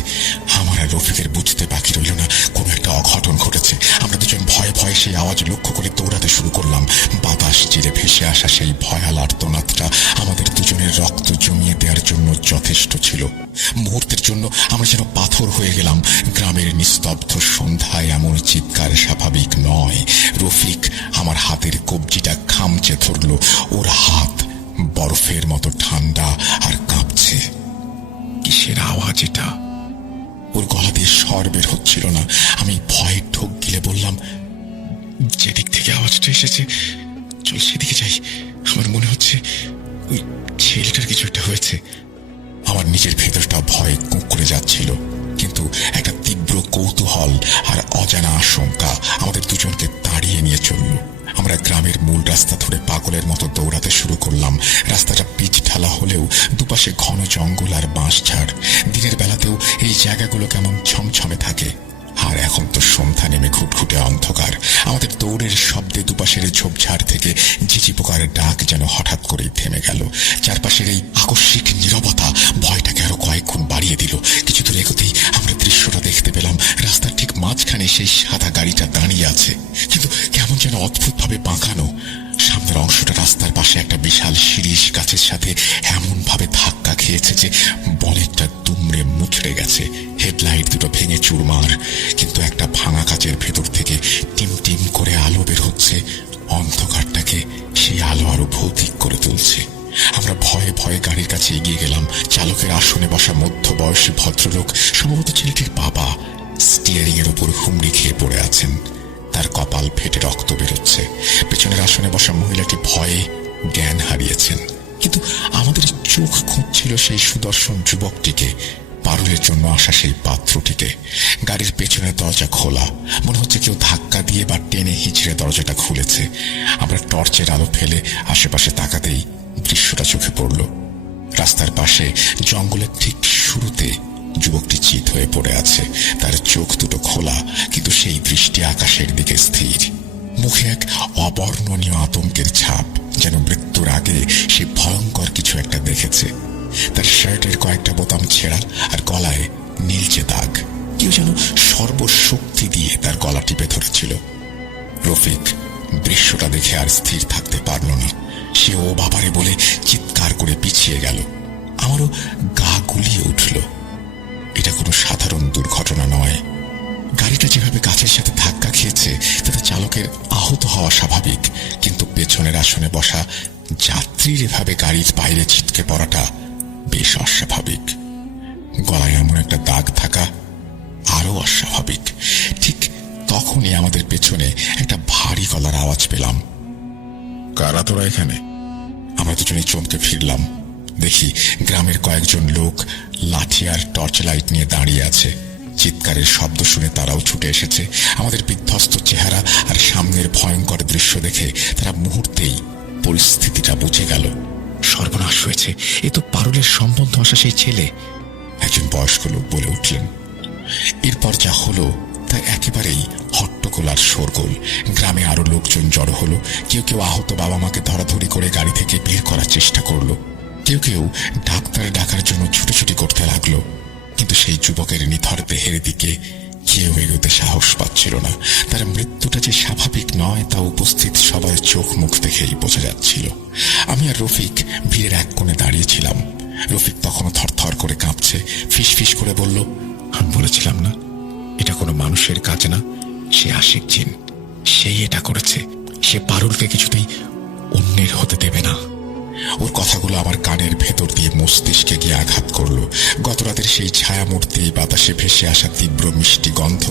আমার আর রফিকের বুঝতে বাকি রইল না কোনো একটা অঘটন ঘটেছে। আমরা দুজন ভয়ে ভয়ে সেই আওয়াজ লক্ষ্য করে দৌড়াতে শুরু করলাম। বাতাস আকাশ চিরে ভেসে আসা সেই ভয়াল আর্তনাদটা আমাদের দুজনের রক্ত জমিয়ে দেওয়ার জন্য যথেষ্ট ছিল। মুহূর্তের জন্য আমরা যেন পাথর হয়ে গেলাম। গ্রামের নিস্তব্ধ সন্ধ্যায় এমন চিৎকার স্বাভাবিক নয়। রফিক আমার হাতের কবজিটা খামচে ধরল। ওর হাত বরফের মতো ঠান্ডা আর কাঁপছে। কিসের আওয়াজ এটা? ওর গলা দিয়ে স্বর বের হচ্ছিল না। আমি ভয়ে ঢোক গিলে বললাম, যেদিক থেকে আওয়াজটা এসেছে চল সেদিকে যাই। আমার মনে হচ্ছে ওই ছেলেটার কিছু একটা হয়েছে। আমার নিজের ভেতরটা ভয়ে কুঁকড়ে যাচ্ছিল, কিন্তু একটা তীব্র কৌতূহল আর অজানা আশঙ্কা আমাদের দুজনকে তাড়িয়ে নিয়ে চলল। আমরা গ্রামের মূল রাস্তা ধরে পাগলের মতো দৌড়াতে শুরু করলাম। রাস্তাটা পিচ ঢালা হলেও দুপাশে ঘন জঙ্গল আর বাঁশঝাড়। দিনের বেলাতেও এই জায়গাগুলো কেমন ছমছমে থাকে। আর এখন তো সন্ধ্যা নেমে ঘুটঘুটে অন্ধকার। আমাদের দৌড়ের শব্দে দুপাশের ঝোপঝাড় থেকে ঝিঝি পোকার ডাক যেন হঠাৎ করেই থেমে গেল। চারপাশের এই আকস্মিক নীরবতা ভয়টাকে আরো কয়েক গুণ বাড়িয়ে দিল। কিছু দূর এগোতেই আমরা দৃশ্যটা দেখতে পেলাম। রাস্তার ঠিক মাঝখানে সেই সাদা গাড়িটা দাঁড়িয়ে আছে, কিন্তু কেমন যেন অদ্ভুতভাবে বাঁকানো। সামনের অংশটা রাস্তার পাশে একটা বিশাল শিরীষ গাছের সাথে এমন ভাবে ধাক্কা খেয়েছে যে বনেটটা দুমড়ে মুচড়ে গেছে। হেডলাইট দুটো ভেঙে চুরমার, কিন্তু একটা ভাঙা কাচের ভেতর থেকে টিম টিম করে আলো বের হচ্ছে। অন্ধকারটাকে সেই আলো আরো ভৌতিক করে তুলছে। আমরা ভয়ে ভয়ে গাড়ির কাছে এগিয়ে গেলাম। চালকের আসনে বসা মধ্যবয়সী ভদ্রলোক, সম্ভবত ছেলেটির বাবা, স্টিয়ারিং এর উপর হুমড়ি খেয়ে পড়ে আছেন। তার কপাল ফেটে রক্ত বেরোচ্ছে। পেছনের আসনে বসা মহিলাটি ভয়ে জ্ঞান হারিয়েছেন, কিন্তু আমাদের চোখ খুঁজছিল সেই সুদর্শন যুবকটিকে, পারুলের জন্য আসা সেই পাত্রটিকে। গাড়ির পেছনের দরজা খোলা, মনে হচ্ছে কেউ ধাক্কা দিয়ে বা টেনে হিঁচড়ে দরজাটা খুলেছে। আমরা টর্চের আলো ফেলে আশেপাশে তাকাতেই দৃশ্যটা চোখে পড়ল। রাস্তার পাশে জঙ্গলের ঠিক শুরুতে যুবকটি চিত হয়ে পড়ে আছে। তার চোখ দুটো খোলা, কিন্তু সেই দৃষ্টি আকাশের দিকে স্থির। মুখে এক অবর্ণনীয় আতঙ্কের ছাপ, যেন মৃত্যুর আগে সে ভয়ঙ্কর কিছু একটা দেখেছে। তার শার্টের কয়েকটা বোতাম ছেঁড়া আর গলায় নীলচে দাগ। কেউ যেন সর্বশক্তি দিয়ে তার গলা টিপে ধরেছিল। রফিক দৃশ্যটা দেখে আর স্থির থাকতে পারল না। সে ও বাবারে বলে চিৎকার করে পিছিয়ে গেল। আমারও গা গুলিয়ে উঠল। এটা কোনো সাধারণ দুর্ঘটনা নয়। গাড়িটা যেভাবে গাছের সাথে ধাক্কা খেয়েছে তাতে চালকের আহত হওয়া স্বাভাবিক, কিন্তু পেছনের আসনে বসা যাত্রীর এভাবে গাড়ির বাইরে ছিটকে পড়াটা বেশ অস্বাভাবিক। গলায় এমন একটা দাগ থাকা আরো অস্বাভাবিক। ঠিক তখনই আমাদের পেছনে একটা ভারী গলার আওয়াজ পেলাম। কারা তোরা এখানে? আমরা দুজনে চমকে ফিরলাম। দেখি গ্রামের কয়েকজন লোক লাঠি আর টর্চ লাইট নিয়ে দাঁড়িয়ে আছে। চিৎকারের শব্দ শুনে তারাও ছুটে এসেছে। আমাদের বিধ্বস্ত চেহারা আর সামনের ভয়ঙ্কর দৃশ্য দেখে তারা মুহূর্তেই পরিস্থিতিটা বুঝে গেল। সর্বনাশ হয়েছে, এ তো পারুলের সম্বন্ধ আসা সেই ছেলে। একজন বয়স্ক লোক বলে উঠলেন। এরপর যা হলো তা একেবারেই হট্টগোল আর শোরগোল। গ্রামে আরো লোকজন জড়ো হলো। কেউ কেউ আহত বাবা মাকে ধরাধরি করে গাড়ি থেকে বের করার চেষ্টা করলো। কেউ কেউ ডাক্তার ডাকার জন্য ছুটোছুটি করতে লাগলো, কিন্তু সেই যুবকের নিথর দেহের দিকে কেউ এগোতে সাহস পাচ্ছিল না। তার মৃত্যুটা যে স্বাভাবিক নয় তা উপস্থিত সবার চোখ মুখ দেখেই বোঝা যাচ্ছিল। আমি আর রফিক ভিড়ের এক কোণে দাঁড়িয়েছিলাম। রফিক তখনও থরথর করে কাঁপছে। ফিস ফিস করে বলল, আমি বলেছিলাম না এটা কোনো মানুষের কাজ না, সে আশিক জিন। সেই এটা করেছে। সে পারুলকে কিছুতেই অন্যের হতে দেবে না। ওর কথাগুলো আমার কানের ভেতর দিয়ে মস্তিষ্কে গিয়ে আঘাত করল। গতরাতের সেই ছায়ামূর্তি, বাতাসে ভেসে আসা তীব্র মিষ্টি গন্ধ,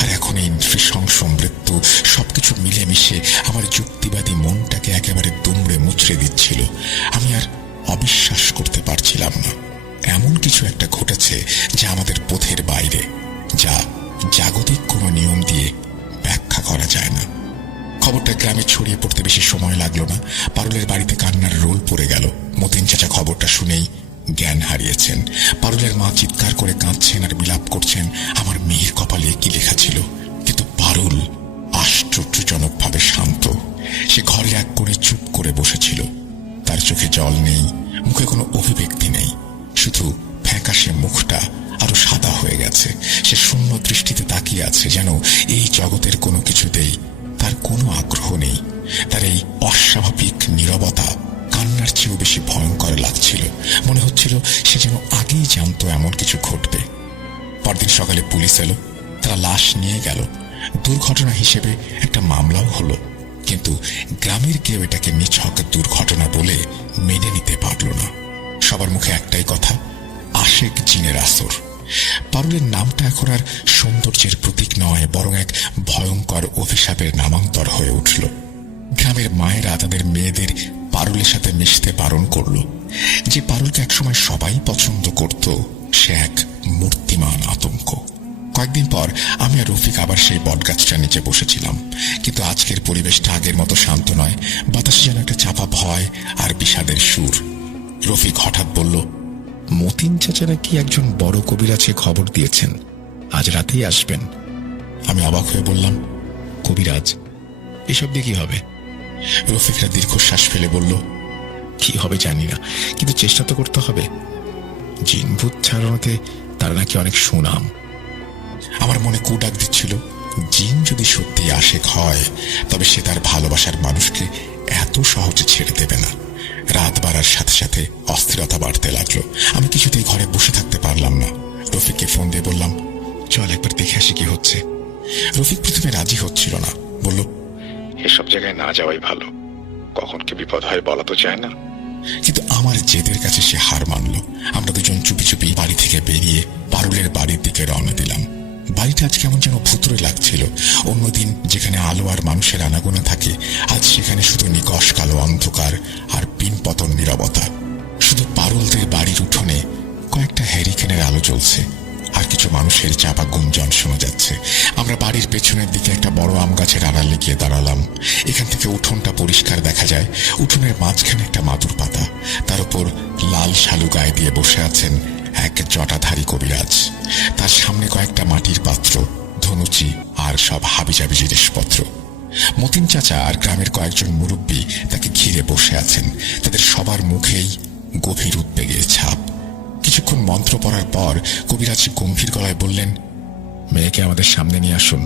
আর এখন এই নৃশংস মৃত্যু, সবকিছু মিলেমিশে আমার যুক্তিবাদী মনটাকে একেবারে দুমড়ে মুচড়ে দিচ্ছিল। আমি আর অবিশ্বাস করতে পারছিলাম না। এমন কিছু একটা ঘটেছে যা আমাদের পথের বাইরে, যা জাগতিক কোনো নিয়ম দিয়ে ব্যাখ্যা করা যায় না। খবরটা গ্রামে ছড়িয়ে পড়তে বেশি সময় লাগলো না। পারুলের বাড়িতে কান্নার রোল পড়ে গেল। মতিন চাচা খবরটা শুনেই জ্ঞান হারিয়েছেন। পারুলের মা চিৎকার করে কাঁদছেন আর বিলাপ করছেন আমার মেয়ের কপালে কি লেখা ছিল। কিন্তু পারুল আশ্চর্যজনকভাবে শান্ত। সে ঘরে এক কোণে চুপ করে বসেছিল। তার চোখে জল নেই, মুখে কোনো অভিব্যক্তি নেই, শুধু ফ্যাকাশে মুখটা আরো সাদা হয়ে গেছে। সে শূন্য দৃষ্টিতে তাকিয়ে আছে, যেন এই জগতের কোনো কিছুতেই তার কোনো আগ্রহ নেই। তার এই অস্বাভাবিক নীরবতা কান্নার চেয়েও বেশি ভয়ঙ্কর লাগছিল। মনে হচ্ছিল সে যেন আগেই জানতো এমন কিছু ঘটবে। পরদিন সকালে পুলিশ এলো, তারা লাশ নিয়ে গেল। দুর্ঘটনা হিসেবে একটা মামলাও হলো, কিন্তু গ্রামের কেউ এটাকে নিছক দুর্ঘটনা বলে মেনে নিতে পারল না। সবার মুখে একটাই কথা, আশেক জিনের আসর। পারুলের নামটা এখন আর সৌন্দর্যের প্রতীক নয়, বরং এক ভয়ঙ্কর অভিশাপের নামান্তর হয়ে উঠল। গ্রামের মায়েরা তাদের মেয়েদের পারুলের সাথে মিশতে বারণ করল। যে পারুলকে একসময় সবাই পছন্দ করত, সে এক মূর্তিমান আতঙ্ক। কয়েকদিন পর আমি আর রফিক আবার সেই বটগাছটার নিচে বসেছিলাম, কিন্তু আজকের পরিবেশটা আগের মতো শান্ত নয়। বাতাসে যেন একটা চাপা ভয় আর বিষাদের সুর। রফিক হঠাৎ বলল, মতিন চাচা নাকি একজন বড় কবিরাজকে খবর দিয়েছেন, আজ রাতেই আসবেন। আমি অবাক হয়ে বললাম, কবিরাজ? এসব দিয়ে কি হবে? রফিকরা দীর্ঘশ্বাস ফেলে বলল, কি হবে জানি না, কিন্তু চেষ্টা তো করতে হবে। জিনভূত ছাড়ানোতে তার নাকি অনেক সুনাম। আমার মনে কুডাক দিচ্ছিল, জিন যদি সত্যি আশেক হয়, তবে সে তার ভালোবাসার মানুষকে এত সহজে ছেড়ে দেবে না। রাত বাড়ার সাথে সাথে অস্থিরতা বাড়তে লাগলো। আমি কিছুতেই ঘরে বসে থাকতে পারলাম না। রফিককে ফোন দিয়ে বললাম, চল একবার দেখে আসি কি হচ্ছে। রফিক প্রথমে রাজি হচ্ছিল না, বলল, এসব জায়গায় না যাওয়াই ভালো, কখন কি বিপদ হয় বলা তো যায় না। কিন্তু আমার জেদের কাছে সে হার মানল। আমরা দুজন চুপি চুপি বাড়ি থেকে বেরিয়ে পারুলের বাড়ির দিকে রওনা দিলাম। বাড়িটা আজ কেমন যেন ভুতুরে লাগছিল। অন্যদিন যেখানে আলো আর মানুষের আনাগোনা থাকে, আজ সেখানে শুধু নিকষ কালো অন্ধকার আর পিনপতন নীরবতা। শুধু পারুলদের বাড়ির উঠোনে কয়েকটা হ্যারিকেনের আলো জ্বলছে, আর কিছু মানুষের চাপা গুঞ্জন শোনা যাচ্ছে। আমরা বাড়ির পেছনের দিকে একটা বড় আম গাছের আড়ালে গিয়ে দাঁড়ালাম। এখান থেকে উঠোনটা পরিষ্কার দেখা যায়। উঠোনের মাঝখানে একটা মাদুর পাতা, তার উপর লাল শালু গায়ে দিয়ে বসে আছেন এক জটাধারী কবিরাজ। তার সামনে কয়েকটা মাটির পাত্র, ধনুচি আর সব হাবিজাবি জিনিসপত্র। মতিন চাচা আর গ্রামের কয়েকজন মুরব্বী তাকে ঘিরে বসে আছেন। তাদের সবার মুখেই গভীর উদ্বেগের ছাপ। কিছুক্ষণ মন্ত্র পড়ার পর কবিরাজ গম্ভীর গলায় বললেন, মেয়েকে আমাদের সামনে নিয়ে আসুন।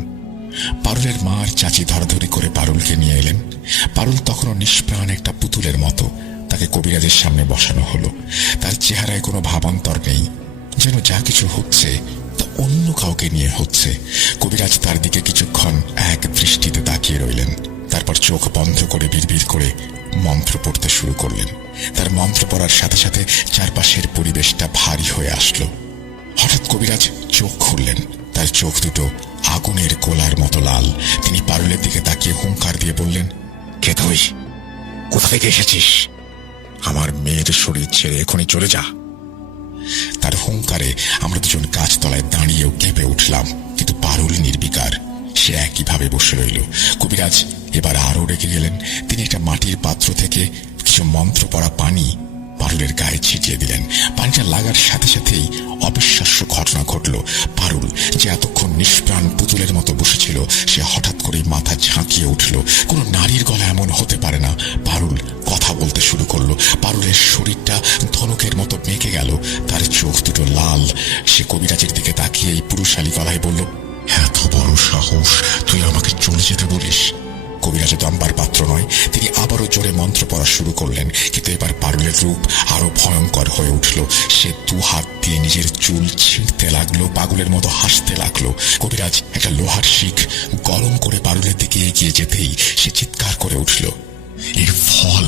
পারুলের মা আর চাচি ধরাধরি করে পারুলকে নিয়ে এলেন। পারুল তখনও নিষ্প্রাণ একটা পুতুলের মতো। তাকে কবিরাজের সামনে বসানো হলো। তার চেহারায় কোনো ভাবান্তর নেই, যেন যা কিছু হচ্ছে তা অন্য কাউকে নিয়ে হচ্ছে। কবিরাজ তার দিকে কিছুক্ষণ এক দৃষ্টিতে তাকিয়ে রইলেন, তারপর চোখ বন্ধ করে বিড়বিড় করে মন্ত্র পড়তে শুরু করলেন। তার মন্ত্র পড়ার সাথে সাথে চারপাশের পরিবেশটা ভারী হয়ে আসলো। হঠাৎ কবিরাজ চোখ খুললেন। তার চোখ দুটো আগুনের গোলার মতো লাল। তিনি পারুলের দিকে তাকিয়ে হুঙ্কার দিয়ে বললেন, কে তুই? কোথা থেকে এসেছিস? আমার মেয়ের শরীর ছেড়ে এখনই চলে যা। তার হুঙ্কারে আমরা দুজন গাছতলায় দাঁড়িয়েও কেঁপে উঠলাম, কিন্তু পারুল নির্বিকার। সে একইভাবে বসে রইল। কবিরাজ এবার আরো রেগে গেলেন। তিনি একটা মাটির পাত্র থেকে কিছু মন্ত্র পড়া পানি পারুলের গায়ে ছিটিয়ে দিলেন। পানিটা লাগার সাথে সাথেই অবিশ্বাস্য ঘটনা ঘটল। পারুল, যে এতক্ষণ নিষ্প্রাণ পুতুলের মতো বসেছিল, সে হঠাৎ করে মাথা ঝাঁকিয়ে উঠল। কোনো নারীর গলা এমন হতে পারে না। পারুল কথা বলতে শুরু করলো। পারুলের শরীরটা ধনুকের মতো বেঁকে গেল। তার চোখ দুটো লাল। সে কবিরাজের দিকে তাকিয়ে এই পুরুষালী গলায় বলল, এত বড় সাহস, তুই আমাকে চলে যেতে বলিস? কবিরাজ দম্বার পাত্র নয়। তিনি আবারও জোরে মন্ত্র পড়া শুরু করলেন, কিন্তু এবার পারুলের রূপ আরো ভয়ঙ্কর হয়ে উঠল। সে দু হাত দিয়ে নিজের চুল ছিঁড়তে লাগলো, পাগলের মতো হাসতে লাগলো। কবিরাজ একটা লোহার শিখ গরম করে পারুলের দিকে এগিয়ে যেতেই সে চিৎকার করে উঠল, এর ফল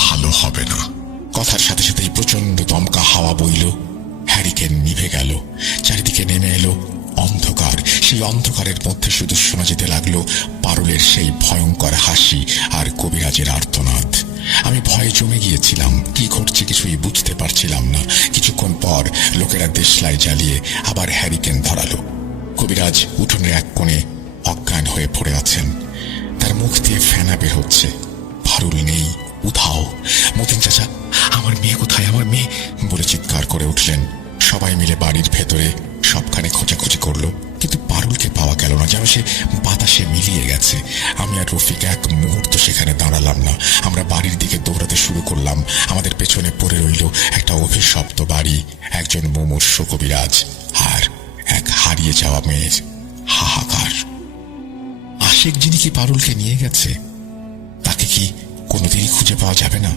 ভালো হবে না। কথার সাথে সাথেই প্রচন্ড দমকা হাওয়া বইল। হ্যারিকেন নিভে গেল। চারিদিকে নেমে এলো অন্ধকার। সেই অন্ধকারের মধ্যে শুধু শোনা যেতে লাগলো পারুলের সেই ভয়ঙ্কর হাসি আর কবিরাজের আর্তনাদ। আমি ভয়ে জমে গিয়েছিলাম। কি ঘটছে কিছুই বুঝতে পারছিলাম না। কিছুক্ষণ পর লোকেরা দেশলাই জ্বালিয়ে আবার হ্যারিকেন ধরালো। কবিরাজ উঠোনের এক কোণে অজ্ঞান হয়ে পড়ে আছেন। তার মুখ দিয়ে ফেনা বের হচ্ছে। পারুল নেই, উধাও। মতিন চাচা, আমার মেয়ে কোথায়, আমার মেয়ে বলে চিৎকার করে উঠলেন। সবাই মিলে বাড়ির ভেতরে সবখানে খোঁজাখুঁজি করলো, কিন্তু পারুলকে পাওয়া গেল না, যেন সে বাতাসে মিলিয়ে গেছে। আমি আর রফিক এক মুহূর্ত সেখানে দাঁড়ালাম না। আমরা বাড়ির দিকে দৌড়াতে শুরু করলাম। আমাদের পেছনে পড়ে রইল একটা অভিশপ্ত বাড়ি, একজন মুমূর্ষ কবিরাজ আর এক হারিয়ে যাওয়া মেয়ের হাহাকার। আশেক যিনি কি পারুলকে নিয়ে গেছে, কি কোনোদিনই খুঁজে পাওয়া যাবে না?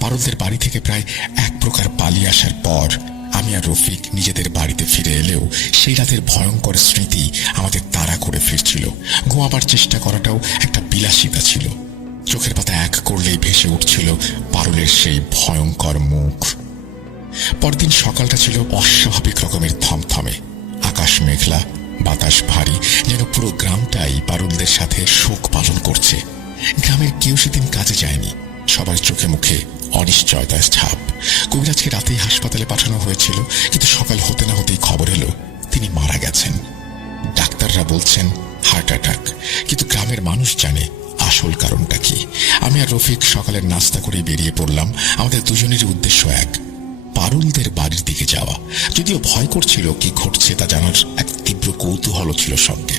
পারুলদের বাড়ি থেকে প্রায় এক প্রকার পালিয়ে আসার পর আমি আর রফিক নিজেদের বাড়িতে ফিরে এলেও সেই রাতের ভয়ঙ্কর স্মৃতি আমাদের তাড়া করে ফিরছিল। ঘুমাবার চেষ্টা করাটাও একটা বিলাসিতা ছিল। চোখের পাতা এক করলেই ভেসে উঠছিল পারুলের সেই ভয়ঙ্কর মুখ। পরদিন সকালটা ছিল অস্বাভাবিক রকমের থমথমে। আকাশ মেঘলা, বাতাস ভারী, যেন পুরো গ্রামটাই পারুলদের সাথে শোক পালন করছে। গ্রামের কেউ সেদিন কাজে যায়নি। সবার চোখে মুখে অনিশ্চয়তার ছাপ। কবিরাজকে রাতেই হাসপাতালে পাঠানো হয়েছিল, কিন্তু সকাল হতে না হতেই খবর এলো তিনি মারা গেছেন। ডাক্তাররা বলছেন হার্ট অ্যাটাক, কিন্তু গ্রামের মানুষ জানে আসল কারণটা কি। আমি আর রফিক সকালের নাস্তা করে বেরিয়ে পড়লাম। আমাদের দুজনেরই উদ্দেশ্য এক, পারুলদের বাড়ির দিকে যাওয়া। যদিও ভয় করছিল কি ঘটছে তা জানার এক তীব্র কৌতূহল ছিল সঙ্গে।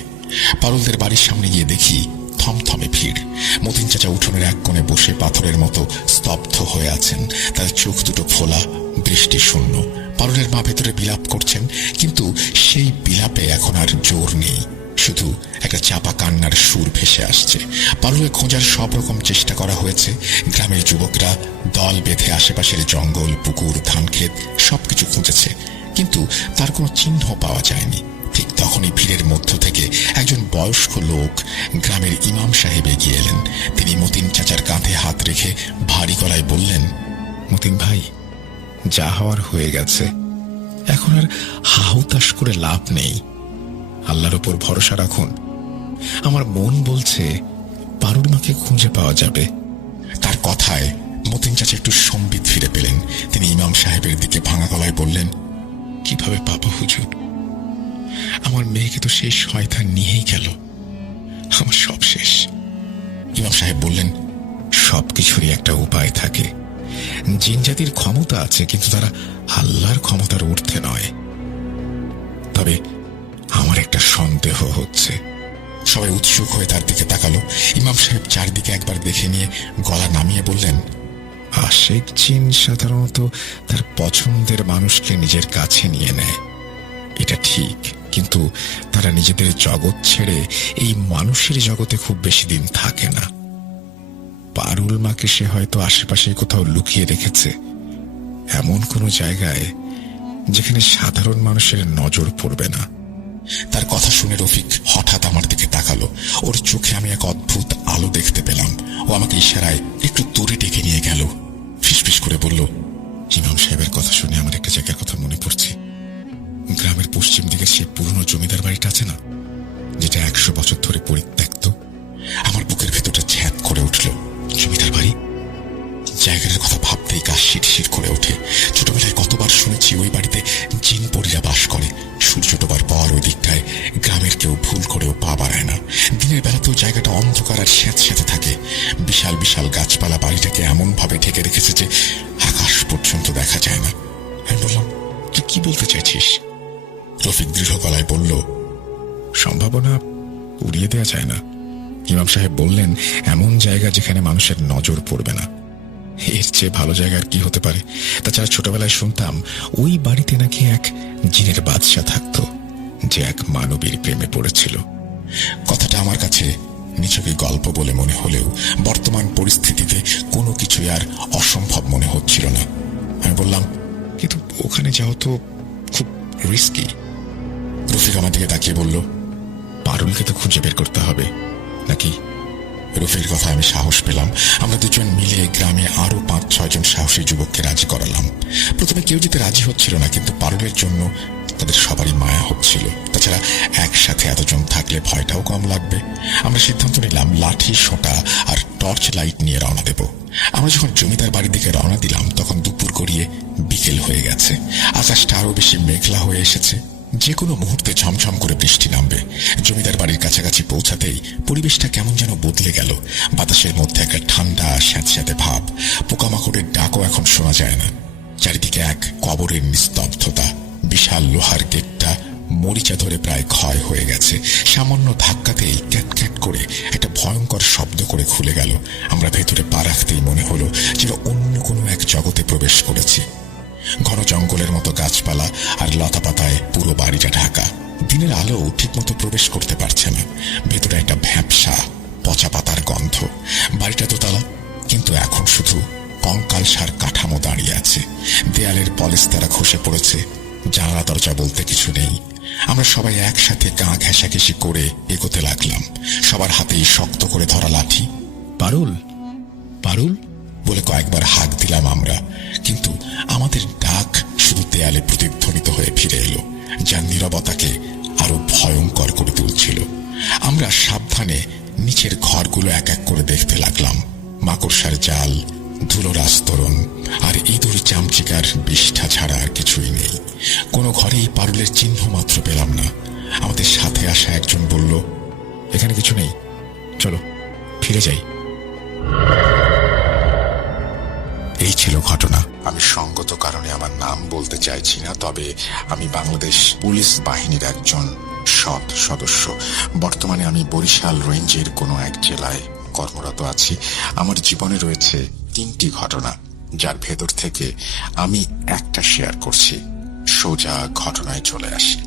পারুলদের বাড়ির সামনে গিয়ে দেখি থমথমে ভিড়। মতিন চাচা উঠোনের এক কোণে বসে পাথরের মতো স্তব্ধ হয়ে আছেন। তার চোখ দুটো ফোলা, দৃষ্টি শূন্য। পারুলের মা ভেতরে বিলাপ করছেন, কিন্তু সেই বিলাপে এখন আর জোর নেই। শুধু একটা চাপা কান্নার সুর ভেসে আসছে। পারুলের খোঁজার সব রকম চেষ্টা করা হয়েছে। গ্রামের যুবকরা দল বেঁধে আশেপাশের জঙ্গল, পুকুর, ধানক্ষেত সবকিছু খুঁজেছে, কিন্তু তার কোনো চিহ্ন পাওয়া যায়নি। ঠিক তখনই ভিড়ের মধ্য থেকে একজন বয়স্ক লোক গ্রামের ইমাম সাহেব এগিয়ে এলেন। তিনি মতিন চাচার কাঁধে হাত রেখে ভারী গলায় বললেন, মতিন ভাই, যা হওয়ার হয়ে গেছে, এখন আর হাহুতাশ করে লাভ নেই। আল্লাহর উপর ভরসা রাখুন। আমার মন বলছে পারুল মাকে খুঁজে পাওয়া যাবে। তার কথায় মতিন চাচা একটু সম্বিত ফিরে পেলেন। তিনি ইমাম সাহেবের দিকে ভাঙা গলায় বললেন, কিভাবে পাবো হুজুর? আমার মেয়েকে তো সেই শয়তান নিয়েই গেল। আমার সব শেষ। ইমাম সাহেব বললেন, সবকিছুরই একটা উপায় থাকে। জিন জাতির ক্ষমতা আছে, কিন্তু তারা আল্লাহর ক্ষমতার ঊর্ধ্বে নয়। তবে আমার একটা সন্দেহ হচ্ছে। সবাই উৎসুক হয়ে তার দিকে তাকালো। ইমাম সাহেব চারদিকে একবার দেখে নিয়ে গলা নামিয়ে বললেন, আশেক জিন সাধারণত তার পছন্দের মানুষকে নিজের কাছে নিয়ে নেয়, এটা ঠিক, কিন্তু তারা নিজেদের জগৎ ছেড়ে এই মানুষের জগতে খুব বেশি দিন থাকে না। পারুল মাকে সে হয়তো আশেপাশে কোথাও লুকিয়ে রেখেছে, এমন কোনো জায়গায় যেখানে সাধারণ মানুষের নজর পড়বে না। তার কথা শুনে রফিক হঠাৎ আমার দিকে তাকালো। ওর চোখে আমি এক অদ্ভুত আলো দেখতে পেলাম। ও আমাকে ইশারায় একটু দূরে ডেকে নিয়ে গেল। ফিসফিস করে বলল, ইমাম সাহেবের কথা শুনে আমার একটা জায়গার কথা মনে পড়ছে। গ্রামের পশ্চিম দিকে সেই পুরনো জমিদার বাড়িটা আছে না, যেটা 100 বছর ধরে পরিত্যক্ত। আমার বুকের ভেতরটা ছ্যাঁত করে উঠল। জমিদার বাড়ি? জায়গাটার কথা ভাবতেই গা শিরশির করে ওঠে। ছোটবেলায় কতবার শুনেছি ওই বাড়িতে জিন পরীরা বাস করে। সূর্য ডোবার পর ওই দিকটায় গ্রামের কেউ ভুল করেও পা বাড়ায় না। দিনের বেলাতেও জায়গাটা অন্ধকার আর স্যাঁতস্যাঁতে থাকে। বিশাল বিশাল গাছপালা বাড়িটাকে এমন ভাবে ঢেকে রেখেছে যে আকাশ পর্যন্ত দেখা যায় না। আমি বললাম, তুই কি বলতে চাইছিস? রফিক দৃঢ় গলায় বলল, সম্ভাবনা উড়িয়ে দেওয়া যায় না। ইমাম সাহেব বললেন, এমন জায়গা যেখানে মানুষের নজর পড়বে না। এর চেয়ে ভালো জায়গা আর কি হতে পারে? তাছাড়া ছোটবেলায় শুনতাম ওই বাড়িতে নাকি এক জিনের বাদশা থাকত, যে এক মানবীর প্রেমে পড়েছিল। কথাটা আমার কাছে নিছকে গল্প বলে মনে হলেও বর্তমান পরিস্থিতিতে কোনো কিছুই আর অসম্ভব মনে হচ্ছিল না। আমি বললাম, কিন্তু ওখানে যাওয়া তো খুব রিস্কি। রফিক আমার দিকে তাকিয়ে বলল, পারুলকে তো খুঁজে বের করতে হবে নাকি? রফির কথা আমি সাহস পেলাম। আমরা দুজন মিলে গ্রামে আরো 5-6 জন সাহসী যুবককে রাজি করালাম। প্রথমে কেউ যেতে রাজি হচ্ছিল না, কিন্তু পারুলের জন্য তাদের সবারই মায়া হচ্ছিল। তাছাড়া একসাথে এতজন থাকলে ভয়টাও কম লাগবে। আমরা সিদ্ধান্ত নিলাম লাঠি, সোঁটা আর টর্চ লাইট নিয়ে রওনা দেব। আমরা যখন জমিদার বাড়ির দিকে রওনা দিলাম তখন দুপুর গড়িয়ে বিকেল হয়ে গেছে। আকাশটা আরো বেশি মেঘলা হয়ে এসেছে। যে কোনো মুহূর্তে ঝমঝম করে বৃষ্টি নামবে। জমিদার বাড়ির কাছাকাছি পৌঁছাতেই পরিবেশটা কেমন যেন বদলে গেল। বাতাসের মধ্যে একটা ঠান্ডা স্যাঁতস্যাঁতে ভাব। পোকামাকড়ের ডাকও এখন শোনা যায় না। চারিদিকে এক কবরের নিস্তব্ধতা। বিশাল লোহার গেটটা মরিচা ধরে প্রায় ক্ষয় হয়ে গেছে। সামান্য ধাক্কাতেই ক্যাট ক্যাট করে একটা ভয়ঙ্কর শব্দ করে খুলে গেল। আমরা ভেতরে পা রাখতেই মনে হলো যেন অন্য কোনো এক জগতে প্রবেশ করেছি। ঘন জঙ্গলের মতো গাছপালা আর লতাপাতায় পুরো বাড়িটা ঢাকা। দিনের আলো ঠিকমতো প্রবেশ করতে পারছে না। ভেতরে একটা ভ্যাপসা পচা পাতার গন্ধ। বাড়িটা দোতলা, কিন্তু এখন শুধু কঙ্কালসার কাঠামো দাঁড়িয়ে আছে। দেয়ালের পলেস্তারা খসে পড়েছে, জানালা দরজা বলতে কিছু নেই। আমরা সবাই একসাথে গা ঘেঁষাঘেঁষি করে এগোতে লাগলাম, সবার হাতেই শক্ত করে ধরা লাঠি। পারুল, পারুল বলে কয়েকবার হাঁক দিলাম আমরা, কিন্তু আমাদের ডাক শুধু দেয়ালে প্রতিধ্বনিত হয়ে ফিরে এলো, যার নীরবতাকে আরো ভয়ঙ্কর করে তুলছিল। আমরা সাবধানে নিচের ঘরগুলো এক এক করে দেখতে লাগলাম। মাকড়সার জাল, ধুলোর আস্তরণ আর ইঁদুর চামচিকার বিষ্ঠা ছাড়া আর কিছুই নেই। কোনো ঘরেই পারুলের চিহ্ন মাত্র পেলাম না। আমাদের সাথে আসা একজন বলল, এখানে কিছু নেই, চলো ফিরে যাই। এই ছিল ঘটনা। আমি সঙ্গত কারণে আমার নাম বলতে চাইছি না, তবে আমি বাংলাদেশ পুলিশ বাহিনীর একজন সৎ সদস্য। বর্তমানে আমি বরিশাল রেঞ্জের কোনো এক জেলায় কর্মরত আছি। আমার জীবনে রয়েছে 3টি ঘটনা, যার ভেতর থেকে আমি একটা শেয়ার করছি। সোজা ঘটনায় চলে আসি।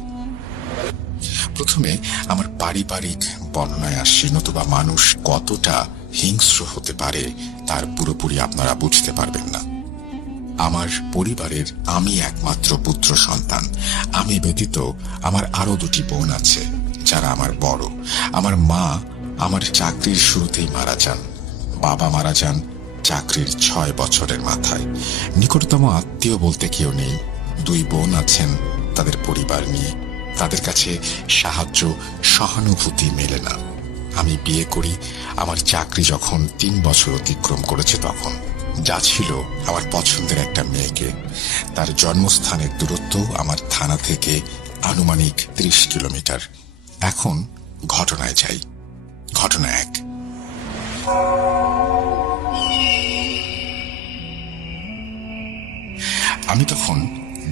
প্রথমে আমার পারিবারিক বর্ণনায় আসছি, নতুবা মানুষ কতটা হিংস্র হতে পারে তার পুরোপুরি আপনারা বুঝতে পারবেন না। আমার পরিবারের আমি একমাত্র পুত্র সন্তান। আমি ব্যতীত আমার আরো 2টি বোন আছে, যারা আমার বড়। আমার মা আমার চাকরির শুরুতেই মারা যান। বাবা মারা যান চাকরির 6 বছরের মাথায়। নিকটতম আত্মীয় বলতে কেউ নেই। 2 বোন আছেন তাদের পরিবার নিয়ে, তাদের কাছে সাহায্য সহানুভূতি মেলে না। আমি বিয়ে করি, আমার চাকরি যখন 3 বছর অতিক্রম করেছে, তখন যা ছিল আমার পছন্দের একটা মেয়েকে। তার জন্মস্থানের দূরত্ব আমার থানা থেকে আনুমানিক 30 কিলোমিটার। এখন ঘটনায় যাই। ঘটনা 1। আমি তখন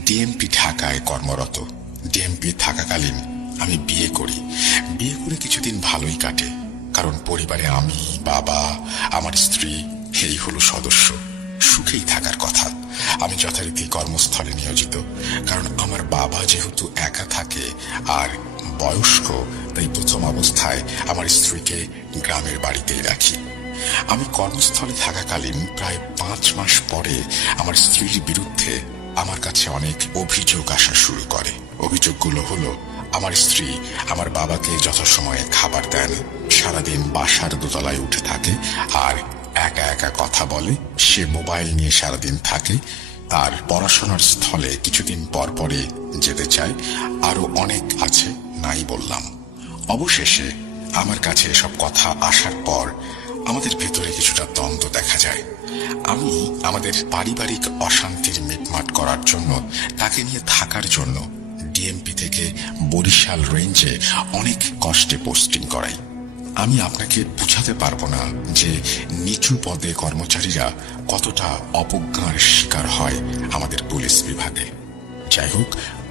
ডিএমপি ঢাকায় কর্মরত। ডিএমপি থাকাকালীন আমি বিয়ে করি। বিয়ে করে কিছুদিন ভালোই কাটে, কারণ পরিবারে আমি, বাবা, আমার স্ত্রী, এই হলো সদস্য। সুখেই থাকার কথা। আমি যথারীতি কর্মস্থলে নিয়োজিত, কারণ আমার বাবা যেহেতু একা থাকে আর বয়স্ক, তাই প্রথম অবস্থায় আমার স্ত্রীকে গ্রামের বাড়িতেই রাখি। আমি কর্মস্থলে থাকাকালীন প্রায় 5 মাস পরে আমার স্ত্রীর বিরুদ্ধে আমার কাছে অনেক অভিযোগ আসা শুরু করে। অভিযোগগুলো হলো, আমার স্ত্রী আমার বাবাকে যথাসময়ে খাবার দেন, সারাদিন বাসার দোতলায় উঠে থাকে আর একা একা কথা বলে, সে মোবাইল নিয়ে সারাদিন থাকে, তার পড়াশোনার স্থলে কিছুদিন পর পরে যেতে চায়, আরো অনেক আছে, নাই বললাম। অবশেষে আমার কাছে এসব কথা আসার পর আমাদের ভেতরে কিছুটা দ্বন্দ্ব দেখা যায়। আমি আমাদের পারিবারিক অশান্তির মিটমাট করার জন্য, তাকে নিয়ে থাকার জন্য ডিএমপি থেকে বরিশাল রেঞ্জে অনেক কষ্টে পোস্টিং করাই। আমি আপনাকে বুঝাতে পারবো না যে নিচু পদে কর্মচারীরা কতটা অবজ্ঞার শিকার হয় আমাদের পুলিশ বিভাগে। যাই হোক,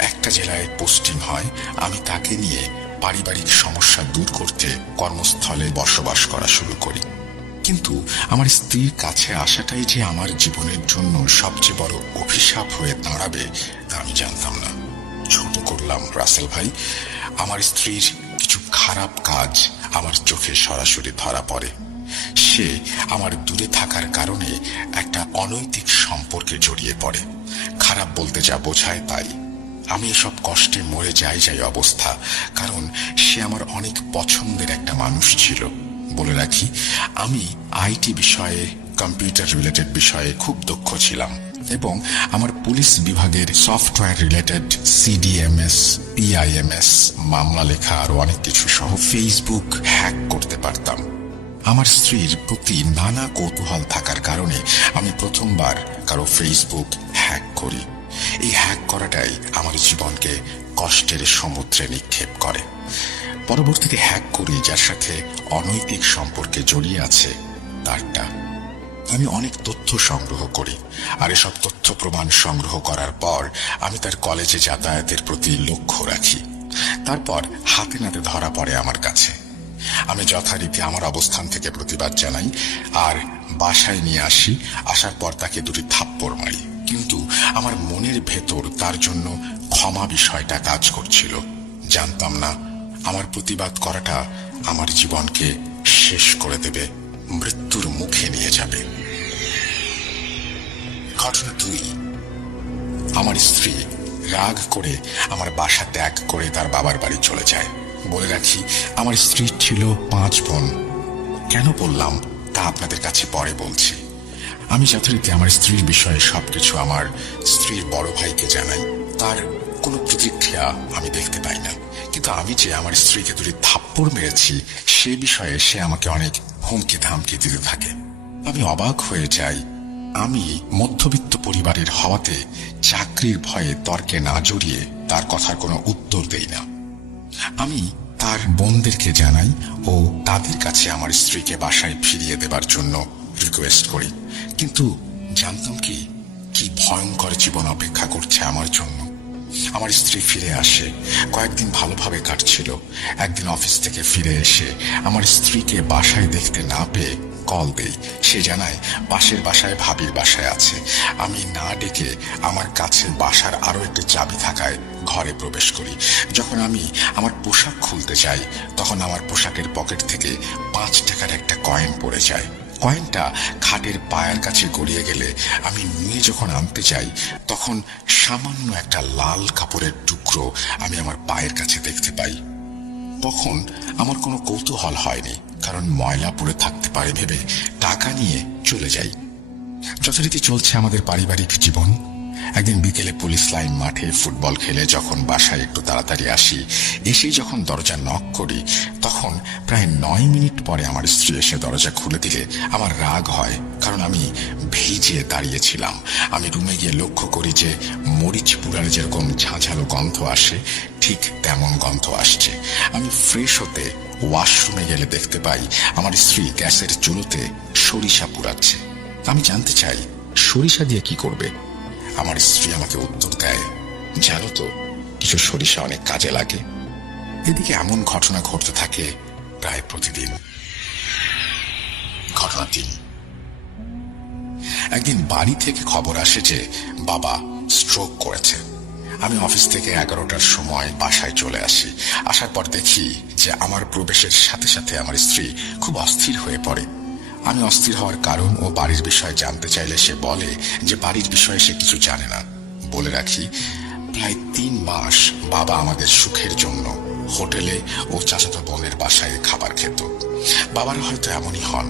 একটা জেলায় পোস্টিং হয়। আমি তাকে নিয়ে পারিবারিক সমস্যা দূর করতে কর্মস্থলে বসবাস করা শুরু করি। কিন্তু আমার স্ত্রীর কাছে আসাটাই যে আমার জীবনের জন্য সবচেয়ে বড় অভিশাপ হয়ে দাঁড়াবে তা আমি জানতাম না। ছোট করলাম রাসেল ভাই, আমার স্ত্রীর কিছু খারাপ কাজ আমার চোখে সরাসরি ধরা পড়ে। সে আমার দূরে থাকার কারণে একটা অনৈতিক সম্পর্কে জড়িয়ে পড়ে। খারাপ বলতে যা বোঝায় তাই। আমি এসব কষ্টে মরে যাই অবস্থা, কারণ সে আমার অনেক পছন্দের একটা মানুষ ছিল। বলে রাখি, আমি আইটি বিষয়ে, কম্পিউটার রিলেটেড বিষয়ে খুব দক্ষ ছিলাম এবং আমার পুলিশ বিভাগের সফটওয়্যার রিলেটেড সিডিএমএস, পিআইএমএস, মামলা লেখা আরো অনেক কিছু সহ ফেসবুক হ্যাক করতে পারতাম। আমার স্ত্রীর প্রতি নানা কৌতূহল থাকার কারণে আমি প্রথমবার কারো ফেসবুক হ্যাক করি। এই হ্যাক করাটাই আমার জীবনকে কষ্টের সমুদ্রে নিক্ষেপ করে। পরবর্তীতে হ্যাক করি যার সাথে অনৈতিক সম্পর্কে জড়িয়ে আছে তারটা। আমি অনেক তথ্য সংগ্রহ করি, আর এসব তথ্য প্রমাণ সংগ্রহ করার পর আমি তার কলেজে যাতায়াতের প্রতি লক্ষ্য রাখি। তারপর হাতে নাতে ধরা পড়ে আমার কাছে। আমি যথারীতি আমার অবস্থান থেকে প্রতিবাদ জানাই আর বাসায় নিয়ে আসি। আসার পর তাকে 2টি থাপ্পড় মারি, কিন্তু আমার মনের ভেতর তার জন্য ক্ষমা বিষয়টা কাজ করছিল। জানতাম না আমার প্রতিবাদ করাটা আমার জীবনকে শেষ করে দেবে, মৃত্যুর মুখে নিয়ে যাবে। ঘটনা 2, আমার স্ত্রী রাগ করে আমার বাসা ত্যাগ করে তার বাবার বাড়ি চলে যায়। বলে রাখি, আমার স্ত্রী ছিল 5 বোন। কেন বললাম তা আপনাদের কাছে পরে বলছি। আমি যথারীতি আমার স্ত্রীর বিষয়ে সবকিছু আমার স্ত্রীর বড় ভাইকে জানাই। তার কোনো প্রতিক্রিয়া আমি দেখতে পাই না, কিন্তু আমি যে আমার স্ত্রীকে 2 থাপ্পড় মেরেছি সে বিষয়ে সে আমাকে অনেক হুমকি ধামকি দিতে থাকে। আমি অবাক হয়ে যাই। আমি মধ্যবিত্ত পরিবারের হওয়াতে চাকরির ভয়ে তর্কে না জড়িয়ে তার কথার কোনো উত্তর দেই না। আমি তার বোনদেরকে জানাই ও তাদের কাছে আমার স্ত্রীকে বাসায় ফিরিয়ে দেবার জন্য রিকোয়েস্ট করি। কিন্তু জানতাম কি ভয়ঙ্কর জীবন অপেক্ষা করছে আমার জন্য। আমার স্ত্রী ফিরে আসে, কয়েকদিন ভালোভাবে কাটছিল। একদিন অফিস থেকে ফিরে এসে আমার স্ত্রীকে বাসায় দেখতে না পেয়ে কল দেই। সে জানায় পাশের বাসায় ভাবির বাসায় আছে। আমি না ডেকে আমার কাছে বাসার আরো একটি চাবি থাকায় ঘরে প্রবেশ করি। যখন আমি আমার পোশাক খুলতে যাই তখন আমার পোশাকের পকেট থেকে 5 টাকার একটা কয়েন পড়ে যায়। কয়েনটা খাটের পায়ের কাছে গড়িয়ে গেলে আমি নিয়ে যখন আনতে যাই তখন সামান্য একটা লাল কাপড়ের টুকরো আমি আমার পায়ের কাছে দেখতে পাই। তখন আমার কোনো কৌতূহল হয়নি, কারণ ময়লা পড়ে থাকতে পারে ভেবে টাকা নিয়ে চলে যাই। যথারীতি চলছে আমাদের পারিবারিক জীবন। একদিন বিকেলে পুলিশ লাইন মাঠে ফুটবল খেলে যখন বাসায় একটু তাড়াতাড়ি আসি, এসেই যখন দরজা নক করি তখন প্রায় 9 মিনিট পরে আমার স্ত্রী এসে দরজা খুলে দিলে আমার রাগ হয়, কারণ আমি ভিজে দাঁড়িয়েছিলাম। আমি রুমে গিয়ে লক্ষ্য করি যে মরিচ পুরার যেরকম ঝাঁঝালো গন্ধ আসে ঠিক তেমন গন্ধ আসছে। আমি ফ্রেশ হতে ওয়াশরুমে গেলে দেখতে পাই আমার স্ত্রী গ্যাসের চুলোতে সরিষা পুড়াচ্ছে। আমি জানতে চাই সরিষা দিয়ে কি করবে। আমার স্ত্রী আমাকে উত্তর দেয়, জানো তো, কিছু সরিষা অনেক কাজে লাগে। এদিকে এমন ঘটনা ঘটতে থাকে প্রায় প্রতিদিন। ঘটনা 3, একদিন বাড়ি থেকে খবর আসে যে বাবা স্ট্রোক করেছে। আমি অফিস থেকে 11টার সময় বাসায় চলে আসি। আসার পর দেখি যে আমার প্রবেশের সাথে সাথে আমার স্ত্রী খুব অস্থির হয়ে পড়ে। আমি অস্থির হওয়ার কারণ ও বাড়ির বিষয়ে জানতে চাইলে সে বলে যে বাড়ির বিষয়ে সে কিছু জানে না। বলে রাখি, প্রায় 3 মাস বাবা আমাদের সুখের জন্য হোটেলে ও চাচাতো বোনের বাসায় খাবার খেত। বাবার হয়তো এমনই হন।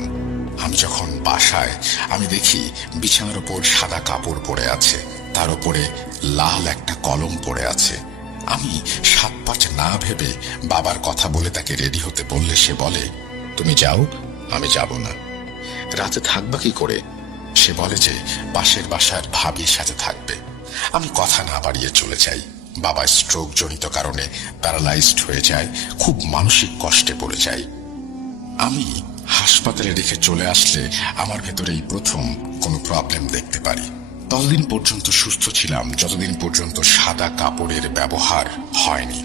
আমি যখন বাসায় আমি দেখি বিছানার উপর সাদা কাপড় পড়ে আছে, তার উপরে লাল একটা কলম পড়ে আছে। আমি 7-5 না ভেবে বাবার কথা বলে তাকে রেডি হতে বললে সে বলে, তুমি যাও, আমি যাব না। রাতে থাকবা কি করে? সে বলে যে পাশের বাসার ভাবির সাথে থাকবে। আমি কথা না বাড়িয়ে চলে যাই। বাবা স্ট্রোক জনিত কারণে প্যারালাইজড হয়ে যায়, খুব মানসিক কষ্টে পড়ে যায়। আমি হাসপাতালে রেখে চলে আসলে আমার ভেতরেই প্রথম কোনো প্রবলেম দেখতে পারি। ততদিন পর্যন্ত সুস্থ ছিলাম যতদিন পর্যন্ত সাদা কাপড়ের ব্যবহার হয়নি।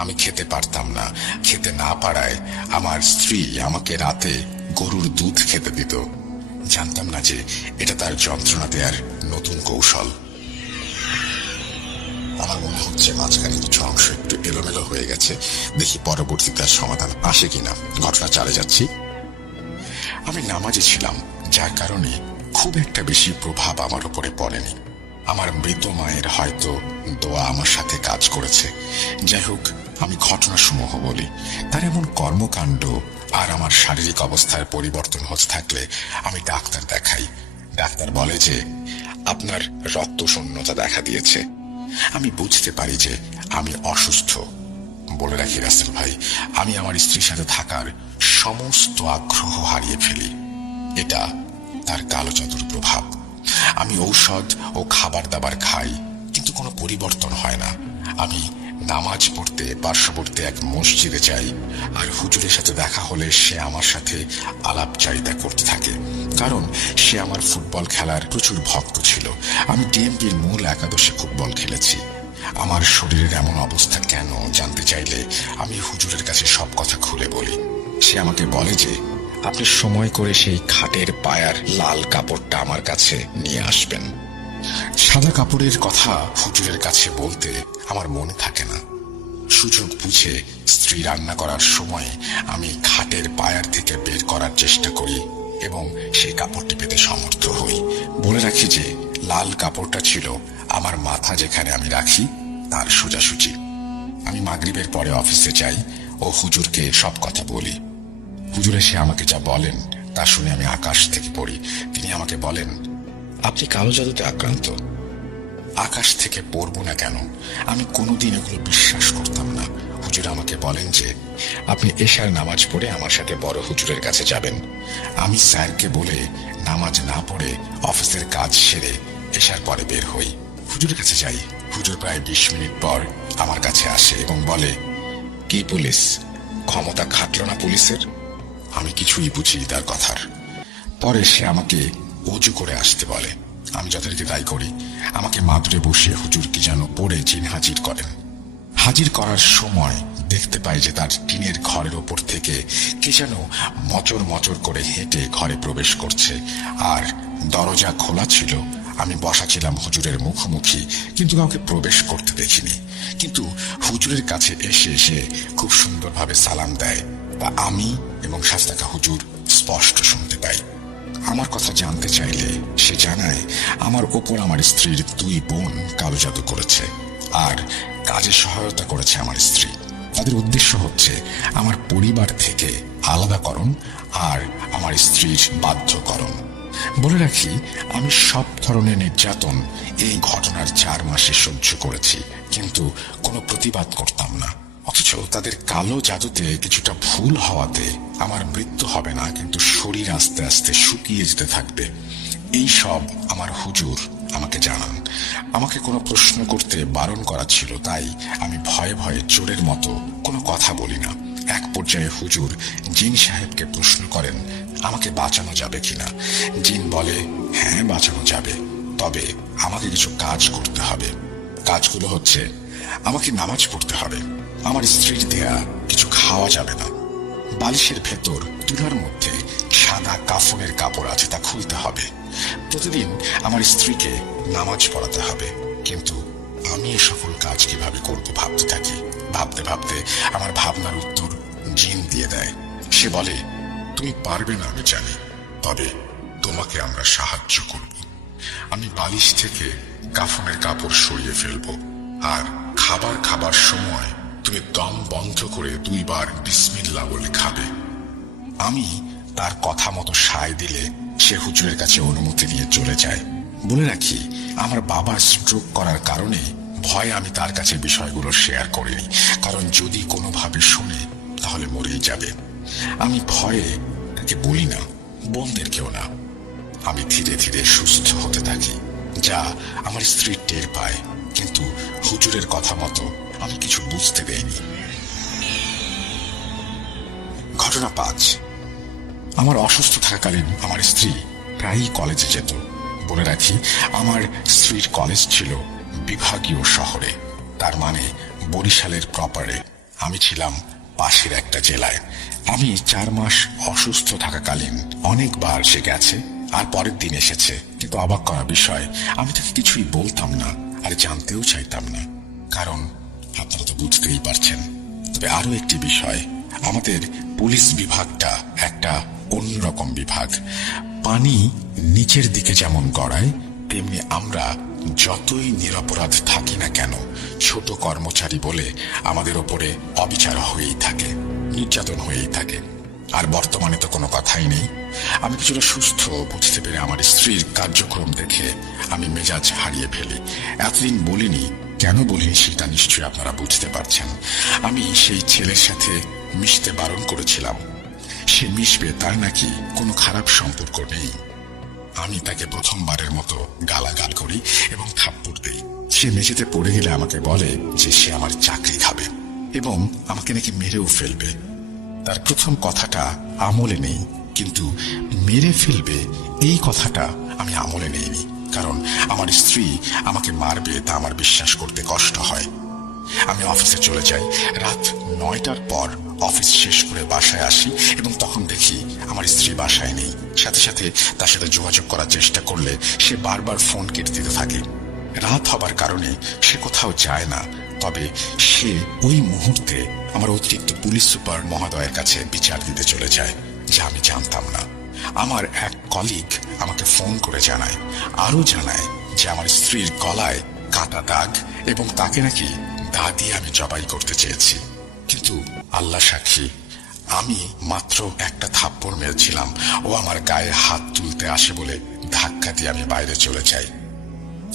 আমি খেতে পারতাম না। খেতে না পারায় আমার স্ত্রী আমাকে রাতে গরুর দুধ খেতে দিত। জানতাম না যে এটা তার যন্ত্রণা দেওয়ার নতুন কৌশল। আমার মনে হচ্ছে মাঝখানে কিছু অংশ একটু এলোমেলো হয়ে গেছে, দেখি পরবর্তীতে তার সমাধান আসে কিনা। ঘটনা চালে যাচ্ছি। আমি নামাজে ছিলাম, যার কারণে খুব একটা বেশি প্রভাব আমার উপরে পড়েনি। আমার মৃত মায়ের হয়তো দোয়া আমার সাথে কাজ করেছে। যাই হোক, আমি ঘটনাসমূহ বলি। তার এমন কর্মকাণ্ড আর আমার শারীরিক অবস্থার পরিবর্তন হতে থাকলে আমি ডাক্তার দেখাই। ডাক্তার বলে যে আপনার রক্ত শূন্যতা দেখা দিয়েছে। আমি বুঝতে পারি যে আমি অসুস্থ। বলে রাখি রাসেল ভাই, আমি আমার স্ত্রীর সাথে থাকার সমস্ত আগ্রহ হারিয়ে ফেলি। এটা তার কালো জাদুর প্রভাব। আমি ঔষধ ও খাবার দাবার খাই, কিন্তু কোনো পরিবর্তন হয় না। আমি নামাজ পড়তে পার্শ্ববর্তী এক মসজিদে যাই, আর হুজুরের সাথে দেখা হলে সে আমার সাথে আলাপচারিতা করতে থাকে, কারণ সে আমার ফুটবল খেলার প্রচুর ভক্ত ছিল। আমি ডিএমপির মূল একাদশে ফুটবল খেলেছি। আমার শরীরের এমন অবস্থা কেন জানতে চাইলে আমি হুজুরের কাছে সব কথা খুলে বলি। সে আমাকে বলে যে আপনি সময় করে সেই খাটের পায়ার লাল কাপড়টা আমার কাছে নিয়ে আসবেন। সাদা কাপড়ের কথা হুজুরের কাছে বলতে আমার মনে থাকে না। সুযোগ বুঝে স্ত্রী রান্না করার সময় আমি খাটের পায়ার থেকে বের করার চেষ্টা করি এবং সেই কাপড়টি পেতে সমর্থ হই। বলে রাখি যে লাল কাপড়টা ছিল আমার মাথা যেখানে আমি রাখি তার সোজাসুজি। আমি মাগরিবের পরে অফিসে যাই ও হুজুরকে সব কথা বলি। হুজুর এসে আমাকে যা বলেন তা শুনে আমি আকাশ থেকে পড়ি। তিনি আমাকে বলেন, আপনি কালো জাদুতে আক্রান্ত। আকাশ থেকে পড়বো না কেন? আমি কোনোদিন এগুলো বিশ্বাস করতাম না। হুজুর আমাকে বলেন যে আপনি এশার নামাজ পড়ে আমার সাথে বড় হুজুরের কাছে যাবেন। আমি স্যারকে বলে নামাজ না পড়ে অফিসের কাজ সেরে এশার পরে বের হই। হুজুরের কাছে যাই। হুজুর প্রায় 20 মিনিট পর আমার কাছে আসে এবং বলে, কি পুলিশ, ক্ষমতা খাটল না পুলিশের? আমি কিছুই বুঝি তার কথার। পরে সে আমাকে অজু করে আসতে বলে। আমি যথারীতি তাই করি। আমাকে মাদুরে বসিয়ে হুজুর কি যেন পড়ে জিন হাজির করেন। হাজির করার সময় দেখতে পাই যে তার টিনের ঘরের ওপর থেকে কে যেন মচর মচর করে হেঁটে ঘরে প্রবেশ করছে, আর দরজা খোলা ছিল। আমি বসা ছিলাম হুজুরের মুখোমুখি, কিন্তু কাউকে প্রবেশ করতে দেখিনি। কিন্তু হুজুরের কাছে এসে সে খুব সুন্দরভাবে সালাম দেয়, তা আমি এবং শাস্তাকা হুজুর স্পষ্ট শুনতে পাই। আমার কথা জানতে চাইলে সে জানায় আমার ওপর আমার স্ত্রীর 2 বোন কালো জাদু করেছে, আর কাজে সহায়তা করেছে আমার স্ত্রী। তাদের উদ্দেশ্য হচ্ছে আমার পরিবার থেকে আলাদাকরণ আর আমার স্ত্রীর বাধ্যকরণ। বলে রাখি, আমি সব ধরনের নির্যাতন এই ঘটনার 4 মাসে সহ্য করেছি, কিন্তু কোনো প্রতিবাদ করতাম না। অথচ তাদের কালো জাদুতে কিছুটা ভুল হওয়াতে আমার মৃত্যু হবে না, কিন্তু শরীর আস্তে আস্তে শুকিয়ে যেতে থাকবে। এই সব আমার হুজুর আমাকে জানান। আমাকে কোনো প্রশ্ন করতে বারণ করা ছিল, তাই আমি ভয়ে ভয়ে চোরের মতো কোনো কথা বলি না। এক পর্যায়ে হুজুর জিন সাহেবকে প্রশ্ন করেন আমাকে বাঁচানো যাবে কিনা। জিন বলে, হ্যাঁ বাঁচানো যাবে, তবে আমাকে কিছু কাজ করতে হবে। কাজগুলো হচ্ছে, আমাকে নামাজ পড়তে হবে, আমার স্ত্রীর দেয়া কিছু খাওয়া যাবে না, বালিশের ভেতর তুলার মধ্যে সাদা কাফনের কাপড় আছে তা খুলতে হবে, প্রতিদিন আমার স্ত্রীকে নামাজ পড়াতে হবে। কিন্তু আমি এ সকল কাজ কিভাবে করব ভাবতে থাকি। ভাবতে ভাবতে আমার ভাবনার উত্তর জিন দিয়ে দেয়। সে বলে, তুমি পারবে না আমি জানি, তবে তোমাকে আমরা সাহায্য করব। আমি বালিশ থেকে কাফনের কাপড় সরিয়ে ফেলব, আর খাবার সময় তুমি দম বন্ধ করে 2 বার বিসমিল্লাহ বলে খাবে। আমি তার কথা মতো সায় দিলে সে হুজুরের কাছে অনুমতি নিয়ে চলে যায়। বলে রাখি, আমার বাবা স্ট্রোক করার কারণে ভয়ে আমি তার কাছে বিষয়গুলো শেয়ার করিনি, কারণ যদি কোনোভাবে শুনে তাহলে মরেই যাবে। আমি ভয়ে তাকে বলি না, বোনদেরকেও না। আমি ধীরে ধীরে সুস্থ হতে থাকি, যা আমার স্ত্রী টের পায়, কিন্তু হুজুরের কথা মতো আমি কিছু বুঝতে দেইনি। ঘটনা 5। আমার অসুস্থ থাকাকালীন আমার স্ত্রী প্রায়ই কলেজে যেত। বলে রাখি, আমার স্ত্রীর কলেজ ছিল বিভাগীয় শহরে, তার মানে বরিশালের প্রপারে। আমি ছিলাম পাশের একটা জেলায়। আমি 4 মাস অসুস্থ থাকাকালীন অনেকবার সে গেছে আর পরের দিন এসেছে, কিন্তু অবাক করা বিষয়, আমি তাকে কিছুই বলতাম না আর জানতেও চাইতাম না, কারণ আপনারা তো বুঝতেই পারছেন। তবে আরো একটি বিষয়, আমাদের পুলিশ বিভাগটা একটা অন্যরকম বিভাগ। পানি নিচের দিকে যেমন গড়ায়, তেমনি আমরা যতই নিরপরাধ থাকি না কেন, ছোট কর্মচারী বলে আমাদের ওপরে অবিচার হয়েই থাকে, নির্যাতন হয়েই থাকে। আর বর্তমানে তো কোনো কথাই নেই। আমি কিছুটা সুস্থ বুঝতে পেরে আমার স্ত্রীর কার্যক্রম দেখে আমি মেজাজ হারিয়ে ফেলি। এতদিন বলিনি, কেন বলিনি সেটা নিশ্চয়ই আপনারা বুঝতে পারছেন। আমি সেই ছেলের সাথে মিশতে বারণ করেছিলাম। সে মিশবে, তার নাকি কোনো খারাপ সম্পর্ক নেই। আমি তাকে প্রথমবারের মতো গালাগাল করি এবং থাপ্পড় দেই। সে মেঝেতে পড়ে গেলে আমাকে বলে যে সে আমার চাকরি খাবে এবং আমাকে নাকি মেরেও ফেলবে। তার প্রথম কথাটা আমলে নেই, কিন্তু মেরে ফেলবে এই কথাটা আমি আমলে নেইনি, কারণ আমার স্ত্রী আমাকে মারবে তা আমার বিশ্বাস করতে কষ্ট হয়। আমি অফিসে চলে যাই। রাত 9টার পর অফিস শেষ করে বাসায় আসি এবং তখন দেখি আমার স্ত্রী বাসায় নেই। সাথে সাথে তার সাথে যোগাযোগ করার চেষ্টা করলে সে বারবার ফোন কেটে দিতে থাকে। রাত হবার কারণে সে কোথাও যায় না, তবে সে ওই মুহূর্তে আমার অতিরিক্ত পুলিশ সুপার মহোদয়ের কাছে বিচার দিতে চলে যায়, যা আমি জানতাম না। আমার এক কলিগ আমাকে ফোন করে জানায়, আরো জানায় যে আমার স্ত্রীর গলায় কাটা দাগ এবং তাকে নাকি দা দিয়ে আমি জবাই করতে চেয়েছি। কিন্তু আল্লাহ সাক্ষী, আমি মাত্র একটা থাপ্পড় মেরেছিলাম। ও আমার গায়ে হাত তুলতে আসে বলে ধাক্কা দিয়ে আমি বাইরে চলে যাই।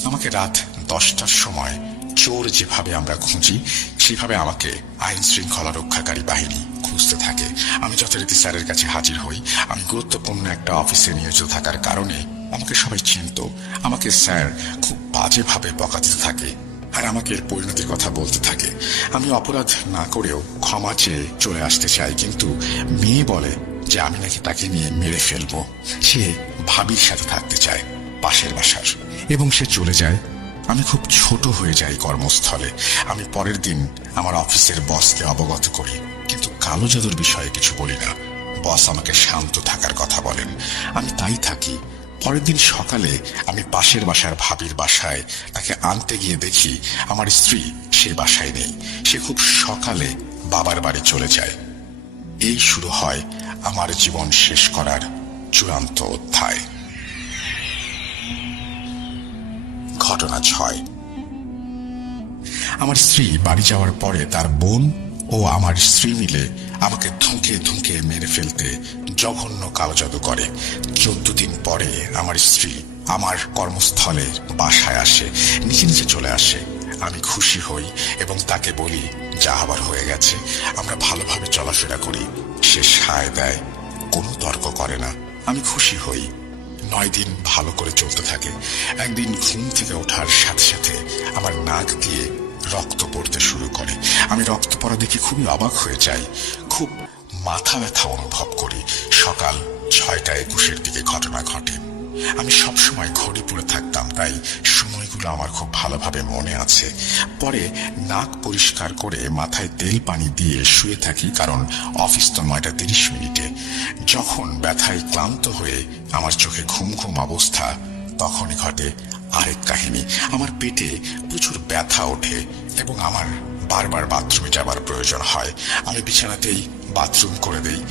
আমাকে রাত 10টার সময় চোর যেভাবে আমরা খুঁজি, সেভাবে আমাকে আইন শৃঙ্খলা রক্ষাকারী বাহিনী খুঁজতে থাকে। আমি যথারীতি স্যারের কাছে হাজির হই। আমি গুরুত্বপূর্ণ একটা অফিসে নিয়োজিত থাকার কারণে আমাকে সবাই চিনত। আমাকে স্যার খুব বাজেভাবে বকা দিতে থাকে আর আমাকে এর পরিণতির কথা বলতে থাকে। আমি অপরাধ না করেও ক্ষমা চেয়ে চলে আসতে চাই, কিন্তু মেয়ে বলে যে আমি নাকি তাকে নিয়ে মেরে ফেলবো। সে ভাবির সাথে থাকতে চায় পাশের বাসার, এবং সে চলে যায়। আমি খুব ছোট হয়ে যাই কর্মস্থলে। আমি পরের দিন আমার অফিসের বসকে অবগত করি, কিন্তু কালো জাদুর বিষয়ে কিছু বলি না। বস আমাকে শান্ত থাকার কথা বলেন, আমি তাই থাকি। পরের দিন সকালে আমি পাশের বাসার ভাবির বাসায় তাকে আনতে গিয়ে দেখি আমার স্ত্রী সে বাসায় নেই। সে খুব সকালে বাবার বাড়ি চলে যায়। এই শুরু হয় আমার জীবন শেষ করার চূড়ান্ত অধ্যায়। ঘটনা 6। আমার স্ত্রী বাড়ি যাওয়ার পরে তার বোন ও আমার স্ত্রী মিলে আমাকে ধুঁকে ধুঁকে মেরে ফেলতে জঘন্য কালো জাদু করে। 14 দিন পরে আমার স্ত্রী আমার কর্মস্থলে বাসায় আসে, নিচে নিচে চলে আসে। আমি খুশি হই এবং তাকে বলি যা হবার হয়ে গেছে, আমরা ভালোভাবে চলাফেরা করি। সে সায় দেয়, কোনো তর্ক করে না। আমি খুশি হই। 9 দিন ভালো করে চলতে থাকে। একদিন ঘুম থেকে ওঠার সাথে সাথে আমার নাক দিয়ে রক্ত পড়তে শুরু করে। আমি রক্ত পড়া দেখে খুবই অবাক হয়ে যাই। খুব মাথা ব্যথা অনুভব করি। সকাল 6:21 দিকে ঘটনা ঘটে। আমি সবসময় ঘড়ি পরে থাকতাম, তাই সময়গুলো আমার খুব ভালোভাবে মনে আছে। পরে নাক পরিষ্কার করে মাথায় তেল পানি দিয়ে শুয়ে থাকি, কারণ অফিস তো 9:30। যখন ব্যথায় ক্লান্ত হয়ে আমার চোখে ঘুম ঘুম অবস্থা, তখনই ঘটে আরেক কাহিনী। আমার পেটে প্রচুর ব্যথা ওঠে এবং আমার বারবার বাথরুমে যাবার প্রয়োজন হয়। আমি বিছানাতেই বাথরুম করে দেই।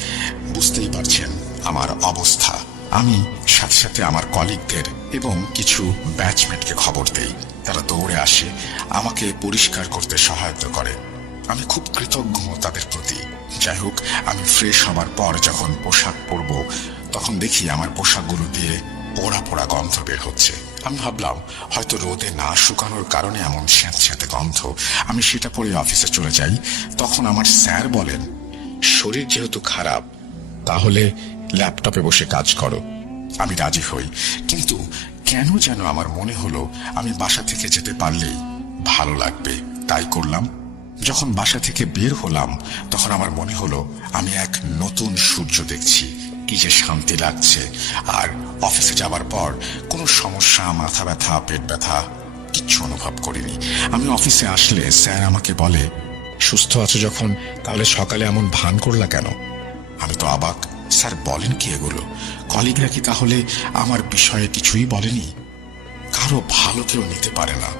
বুঝতেই পারছেন আমার অবস্থা। আমি সাথে সাথে আমার কলিগদের এবং কিছু ব্যাচমেটকে খবর দেই। তারা দৌড়ে আসে, আমাকে পরিষ্কার করতে সহায়তা করে। আমি খুব কৃতজ্ঞ তাদের প্রতি। যাই হোক, আমি ফ্রেশ হবার পর যখন পোশাক পরব, তখন দেখি আমার পোশাকগুলো দিয়ে পোড়া পোড়া গন্ধ বের হচ্ছে। আমি ভাবলাম হয়তো রোদে না শুকানোর কারণে এমন স্যাঁতস্যাঁতে গন্ধ। আমি সেটা পরে অফিসে চলে যাই। তখন আমার স্যার বলেন, শরীর যেহেতু খারাপ, তাহলে ল্যাপটপে বসে কাজ করো। আমি রাজি হই, কিন্তু কেন যেন আমার মনে হলো আমি বাসা থেকে যেতে পারলেই ভালো লাগবে, তাই করলাম। যখন বাসা থেকে বের হলাম, তখন আমার মনে হলো আমি এক নতুন সূর্য দেখছি। কি যে শান্তি লাগছে। আর অফিসে যাবার পর কোনো সমস্যা, মাথা ব্যথা, পেট ব্যথা কিচ্ছু অনুভব করিনি। আমি অফিসে আসলে স্যার আমাকে বলে, সুস্থ আছো যখন, তাহলে সকালে এমন ভান করলা কেন? আমি তো অবাক। স্যার বলেন কি এগুলো? কলিগরা কি তাহলে আমার বিষয়ে কিছুই বলেনি? কারো ভালো কেউ নিতে পারে না।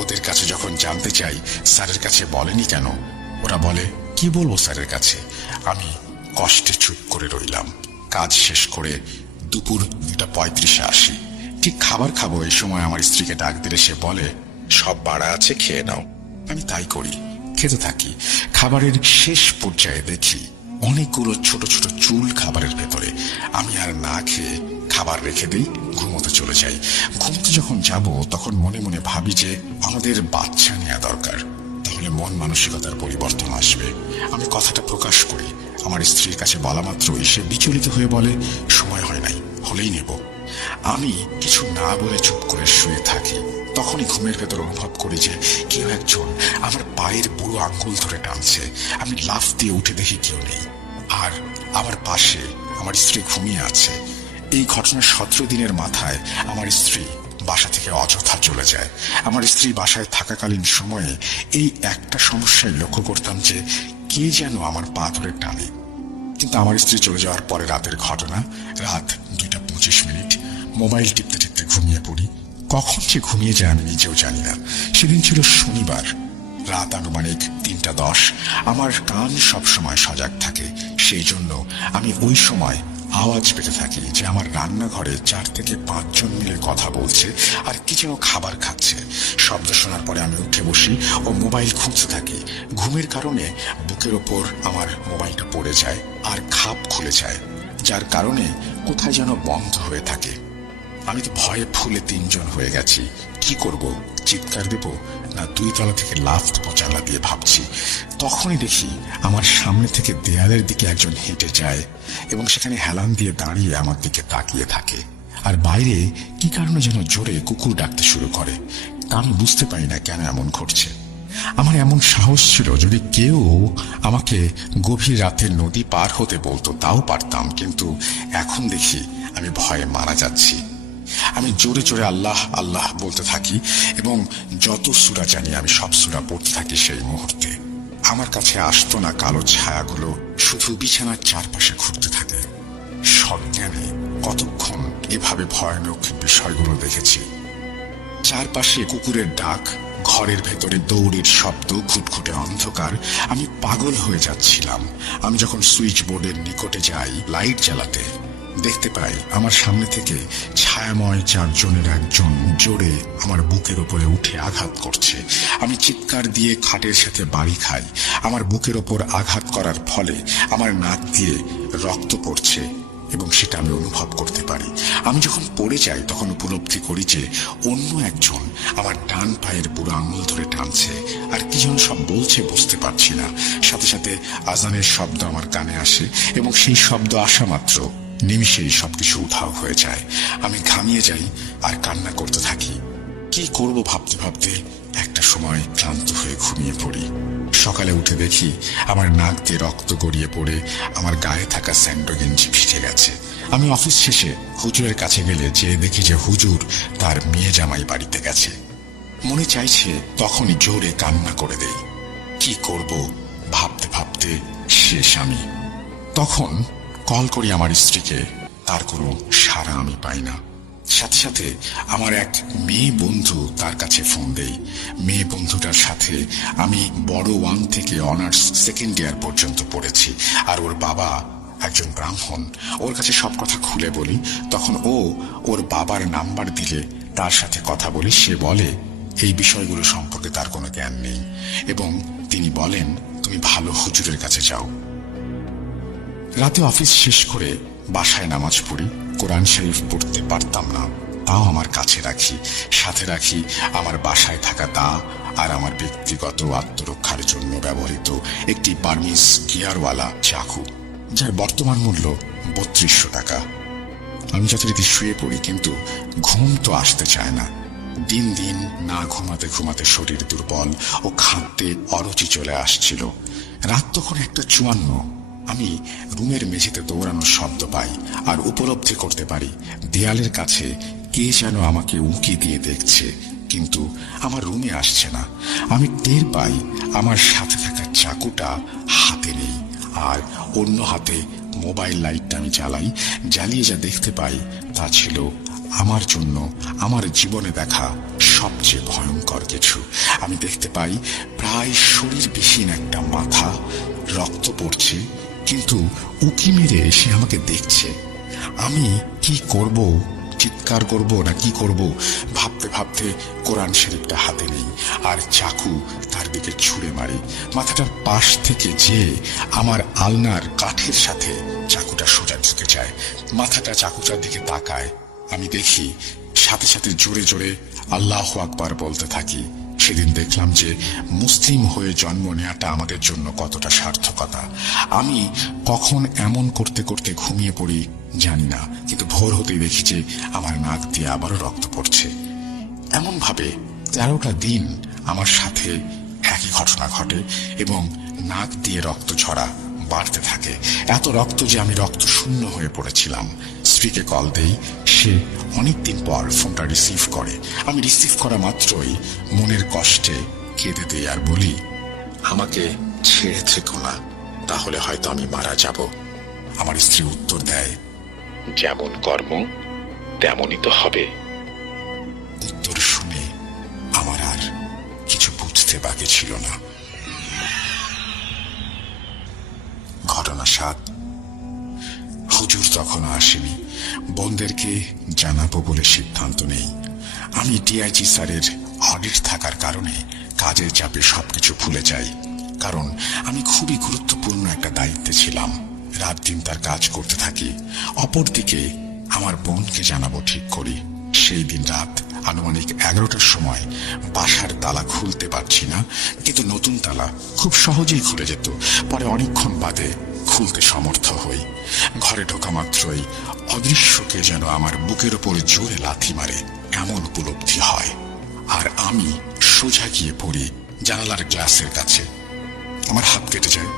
ওদের কাছে যখন জানতে চাই স্যারের কাছে বলেনি কেন, ওরা বলে কি বলবো স্যারের কাছে। আমি কষ্টে চুপ করে রইলাম। কাজ শেষ করে দুপুর 2:35 আসি। ঠিক খাবার খাবো, এই সময় আমার স্ত্রীকে ডাক দিলে সে বলে, সব বাড়া আছে, খেয়ে নাও। আমি তাই করি, খেতে থাকি। খাবারের শেষ পর্যায়ে দেখি অনেকগুলো ছোট ছোট চুল খাবারের ভেতরে। আমি আর না খেয়ে খাবার রেখে দিই, ঘুমোতে চলে যাই। ঘুমোতে যখন যাব, তখন মনে মনে ভাবি যে আমাদের বাচ্চা নেওয়া দরকার, তাহলে মন মানসিকতার পরিবর্তন আসবে। আমি কথাটা প্রকাশ করি। আমার স্ত্রীর কাছে বলা মাত্রই সে বিচলিত হয়ে বলে, সময় হয় নাই, হলেই নেব। আমি কিছু না বলে চুপ করে শুয়ে থাকি। তখনই ঘুমের ভেতর অনুভব করি যে কেউ একজন আমার পায়ের বুড়ো আঙ্গুল ধরে টানছে। আমি লাফ দিয়ে উঠে দেখি কেউ নেই, আর আমার পাশে আমার স্ত্রী ঘুমিয়ে আছে। এই ঘটনার 17 দিনের মাথায় আমার স্ত্রী বাসা থেকে অযথা চলে যায়। আমার স্ত্রী বাসায় থাকাকালীন সময়ে এই একটা সমস্যায় লক্ষ্য করতাম যে কে যেন আমার পা ধরে টানে। কিন্তু আমার স্ত্রী চলে যাওয়ার পরে রাতের ঘটনা, রাত 2:25। মোবাইল টিপতে টিপতে ঘুমিয়ে পড়ি। কখন যে ঘুমিয়ে যায় আমি নিজেও জানি না। সেদিন ছিল শনিবার। রাত আনুমানিক 3:10। আমার কান সবসময় সজাগ থাকে, সেই জন্য আমি ওই সময় আওয়াজ পেতে থাকি যে আমার রান্নাঘরে 4 থেকে 5 জন মিলে কথা বলছে আর কি যেন খাবার খাচ্ছে। শব্দ শোনার পরে আমি উঠে বসি ও মোবাইল খুঁজতে থাকি। ঘুমের কারণে বুকের ওপর আমার মোবাইলটা পড়ে যায় আর খাপ খুলে যায়, যার কারণে কোথায় যেন বন্ধ হয়ে থাকে। আমি তো ভয়ে ফুলে 3 জন হয়ে গেছি। কি করব, চিৎকার দেব না 2 তলা থেকে লাফ দেবো জানলা দিয়ে ভাবছি। তখনই দেখি আমার সামনে থেকে দেয়ালের দিকে একজন হেঁটে যায় এবং সেখানে হেলান দিয়ে দাঁড়িয়ে আমার দিকে তাকিয়ে থাকে। আর বাইরে কি কারণে যেন জোরে কুকুর ডাকতে শুরু করে। আমি বুঝতে পারি না কেন এমন ঘটছে। আমার এমন সাহস ছিল, যদি কেউ আমাকে গভীর রাতে নদী পার হতে বলতো তাও পারতাম, কিন্তু এখন দেখি আমি ভয়ে মারা যাচ্ছি। আমি জোরে জোরে আল্লাহ আল্লাহ বলতে থাকি এবং যত সূরা জানি আমি সব সূরা পড়তে থাকি। সেই মুহূর্তে আমার কাছে আসতো না কালো ছায়াগুলো, শুধু বিছানার চারপাশে ঘুরতে থাকে। সজ্ঞানে কতক্ষণ এভাবে ভয়ানক বিষয়গুলো দেখেছি। চারপাশে কুকুরের ডাক, ঘরের ভেতরে দৌড়ের শব্দ, ঘুটঘুটে অন্ধকার। আমি পাগল হয়ে যাচ্ছিলাম। আমি যখন সুইচ বোর্ডের নিকটে যাই লাইট জ্বালাতে, দেখতে পাই আমার সামনে থেকে ছায়াময় 4 জনের একজন জোরে আমার বুকের উপরে উঠে আঘাত করছে। আমি চিৎকার দিয়ে খাটের সাথে বাড়ি খাই। আমার বুকের ওপর আঘাত করার ফলে আমার নাক দিয়ে রক্ত পড়ছে এবং সেটা আমি অনুভব করতে পারি। আমি যখন পড়ে যাই তখন উপলব্ধি করি যে অন্য একজন আমার ডান পায়ের বুড়ো আঙুল ধরে টানছে আর কি যেন সব বলছে, বুঝতে পারছি না। সাথে সাথে আজানের শব্দ আমার কানে আসে এবং সেই শব্দ আসা মাত্র নিমিষেই সবকিছু উধাও হয়ে যায়। আমি ঘামিয়ে যাই আর কান্না করতে থাকি। কি করব ভাবতে ভাবতে একটা সময় ক্লান্ত হয়ে ঘুমিয়ে পড়ি। সকালে উঠে দেখি আমার নাক দিয়ে রক্ত গড়িয়ে পড়ে আমার গায়ে থাকা স্যান্ডো গেঞ্জি ভিজে গেছে। আমি অফিস শেষে হুজুরের কাছে গেলে যে দেখি যে হুজুর তার মেয়ে জামাই বাড়িতে গেছে। মনে চাইছে তখনই জোরে কান্না করে দেই। কি করব ভাবতে ভাবতে শেষ আমি। তখন কল করি আমার স্ত্রীকে, তার কোনো সাড়া আমি পাই না। সাথে সাথে আমার এক মেয়ে বন্ধু তার কাছে ফোন দেই। মেয়ে বন্ধুটার সাথে আমি বড় 1 থেকে অনার্স 2nd ইয়ার পর্যন্ত পড়েছি, আর ওর বাবা একজন ব্রাহ্মণ। ওর কাছে সব কথা খুলে বলি। তখন ও ওর বাবার নাম্বার দিলে তার সাথে কথা বলি। সে বলে এই বিষয়গুলো সম্পর্কে তার কোনো জ্ঞান নেই এবং তিনি বলেন তুমি ভালো হুজুরের কাছে যাও। রাতে অফিস শেষ করে বাসায় নামাজ পড়ি। কোরআন শরীফ পড়তে পারতাম না, তাও আমার কাছে রাখি। সাথে রাখি আমার বাসায় থাকা দা আর আমার ব্যক্তিগত আত্মরক্ষার জন্য ব্যবহৃত একটি বার্মিজ গিয়ারওয়ালা চাকু, যার বর্তমান মূল্য 3200 টাকা। আমি যথারীতি শুয়ে পড়ি, কিন্তু ঘুম তো আসতে চায় না। দিন দিন না ঘুমাতে ঘুমাতে শরীর দুর্বল ও খাদ্যে অরুচি চলে আসছিল। রাত তখন 1:54। আমি রুমের মেঝেতে দৌড়ানোর শব্দ পাই আর উপলব্ধি করতে পারি দেয়ালের কাছে কে যেন আমাকে উঁকি দিয়ে দেখছে, কিন্তু আমার রুমে আসছে না। আমি টের পাই আমার সাথে থাকা চাকুটা হাতে নেই, আর অন্য হাতে মোবাইল লাইটটা আমি জ্বালিয়ে যা দেখতে পাই তা ছিল আমার জন্য আমার জীবনে দেখা সবচেয়ে ভয়ঙ্কর কিছু। আমি দেখতে পাই প্রায় শরীরবিহীন একটা মাথা, রক্ত পড়ছে, কিন্তু উকি মেরে সে আমাকে দেখছে। আমি কি করব, চিৎকার করব না কি করব ভাবতে ভাবতে কোরআন শরীফটা হাতে নেই আর চাকু তার দিকে ছুঁড়ে মারি। মাথাটার পাশ থেকে যে আমার আলনার কাঠের সাথে চাকুটা সোজা ঢুকে যায়। মাথাটা চাকুটার দিকে তাকায়। আমি দেখি সাথে সাথে জোরে জোরে আল্লাহু আকবার বলতে থাকি। সেদিন দেখলাম যে মুসলিম হয়ে জন্ম নেওয়াটা আমাদের জন্য কতটা সার্থকতা। আমি কখন এমন করতে করতে ঘুমিয়ে পড়ি জানি না, কিন্তু ভোর হতেই দেখি যে আমার নাক দিয়ে আবারও রক্ত পড়ছে। এমন ভাবে 13টা দিন আমার সাথে একই ঘটনা ঘটে এবং নাক দিয়ে রক্ত ঝরা বাড়তে থাকে। এত রক্ত যে আমি রক্ত শূন্য হয়ে পড়েছিলাম। স্ত্রীকে কল দেই, সে অনেকদিন পর ফোনটা রিসিভ করে। আমি রিসিভ করা মাত্রই মনের কষ্টে কেঁদে দেই আর বলি, আমাকে ছেড়ে থেকো না, তাহলে হয়তো আমি মারা যাব। আমার স্ত্রী উত্তর দেয়, যেমন কর্ম তেমনই তো হবে। উত্তর শুনে আমার আর কিছু বুঝতে বুঝতে বাকি ছিল না। ঘটনা 7। হুজুর তখন আসেনি। বোনদেরকে জানাবো বলে সিদ্ধান্ত নেই। আমি ডিআইজি স্যারের অডিট থাকার কারণে কাজের চাপে সবকিছু ভুলে যাই, কারণ আমি খুবই গুরুত্বপূর্ণ একটা দায়িত্বে ছিলাম। রাত দিন তার কাজ করতে থাকি। অপরদিকে আমার বোনকে জানাবো ঠিক করি। সেই দিন রাত আনুমানিক 11টার সময় বাসার তালা খুলতে পারছি না, কিন্তু নতুন তালা খুব সহজেই খুলে যেত। পরে অনেকক্ষণ বাদে খুলতে সমর্থ হই। ঘরে ঢোকা মাত্রই অদৃশ্যকে যেন আমার বুকের উপরে জোরে লাথি মারে এমন উপলব্ধি হয়, আর আমি সোজা গিয়ে পড়ি জানালার গ্লাসের কাছে। আমার হাত কেটে যায়।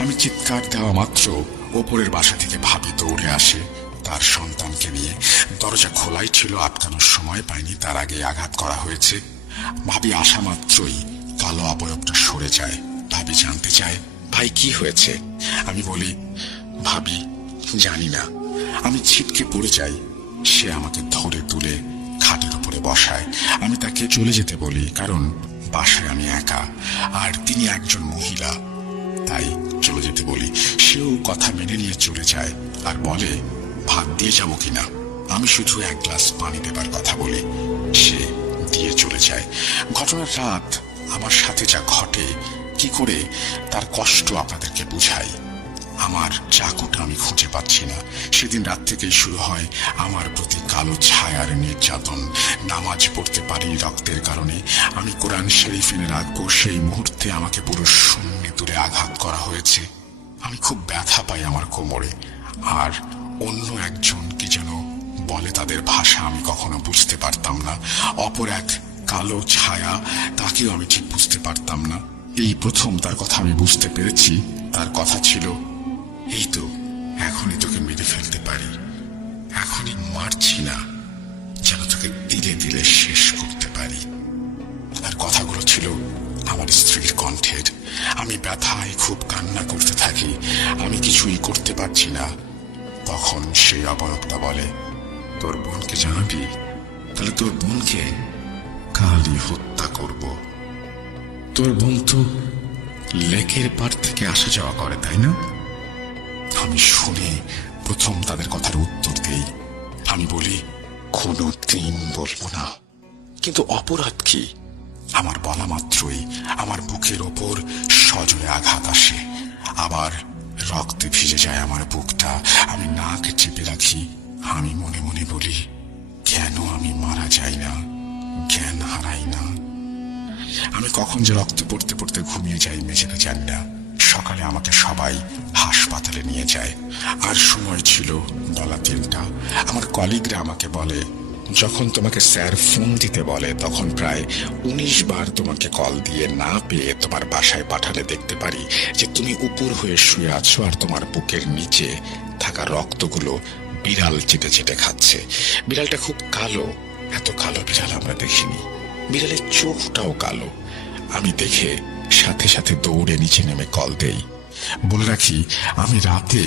আমি চিৎকার দেওয়া মাত্র ওপরের বাসা থেকে ভাবি দৌড়ে আসে তার সন্তানকে নিয়ে। দরজা খোলাই ছিল, আটকানোর সময় পাইনি, তার আগে আঘাত করা হয়েছে। ভাবি আসা মাত্রই কালো অবয়বটা সরে যায়। ভাবি জানতে চায়, ভাই কি হয়েছে? আমি বলি, ভাবি জানি না। আমি ছিটকে পড়ে যাই। সে আমাকে ধরে তুলে খাটের উপরে বসায়। আমি তাকে চলে যেতে বলি, কারণ বাসায় আমি একা আর তিনি একজন মহিলা, তাই চলে যেতে বলি। সেও কথা মেনে নিয়ে চলে যায় আর বলে ভাত দিয়ে যাবো কিনা। আমি শুধু 1 গ্লাস পানি দেবার কথা বলি। সে দিয়ে চলে যায়। ঘটনার রাত আমার সাথে যা ঘটে, কি করে তার কষ্ট আপনাদেরকে বুঝাই। আমার চাকুটা আমি খুঁজে পাচ্ছি না। সেদিন রাত থেকেই শুরু হয় আমার প্রতি কালো ছায়ার নির্যাতন। নামাজ পড়তে পারি রক্তের কারণে। আমি কোরআন শরীফ এনে রাখবো, সেই মুহূর্তে আমাকে পুরো শূন্য দূরে আঘাত করা হয়েছে। আমি খুব ব্যথা পাই আমার কোমরে। আর অন্য একজন কি যেন বলে, তাদের ভাষা আমি কখনো বুঝতে পারতাম না। অপর এক কালো ছায়া, তাকেও আমি ঠিক বুঝতে পারতাম না। এই প্রথম তার কথা আমি বুঝতে পেরেছি। তার কথা ছিল, এই তো এখনই তোকে মেরে ফেলতে পারি, এখনই মারছি না, যেন তোকে ধীরে ধীরে শেষ করতে পারি। আর কথাগুলো ছিল আমার স্ত্রীর কণ্ঠের। আমি ব্যথায় খুব কান্না করতে থাকি। আমি কিছুই করতে পারছি না। তখন সেই অবয়বটা বলে, তোর বোনকে জানাবি? তাহলে তোর বোনকে কালই হত্যা করব। তোর বোন তো লেকের পাড় থেকে আসা যাওয়া করে, তাই না? আমি শুনে প্রথম তাদের কথার উত্তর দেই। আমি বলি, কোনো দিন বলবো না। কিন্তু অপরাধ কি? আমার বলা মাত্রই আমার বুকের ওপর সজোরে আঘাত আসে। আবার রক্তে ভিজে যায় আমার বুকটা। আমি নাক চেপে রাখি। আমি মনে মনে বলি, কেন আমি মারা যাই না, জ্ঞান হারাই না। আমি কখন যে রক্ত পড়তে পড়তে ঘুমিয়ে যাই মেঝেতে জানি না। সকালে আমাকে সবাই হাসপাতালে নিয়ে যায়। আর সময় ছিল বেলা 3টা। আমার কলিগরা আমাকে বলে, যখন তোমাকে স্যার ফোন দিতে বলে তখন প্রায় 19 বার তোমাকে কল দিয়ে না পেয়ে তোমার বাসায় পাঠালে দেখতে পারি যে তুমি উপর হয়ে শুয়ে আছো আর তোমার বুকের নিচে থাকা রক্তগুলো বিড়াল চেটে চেটে খাচ্ছে। বিড়ালটা খুব কালো। এত কালো বিড়াল আমরা দেখিনি। বিড়ালের চোখটাও কালো। আমি দেখে সাথে সাথে দৌড়ে নিচে নেমে কল দেই। বলে রাখি, আমি রাতে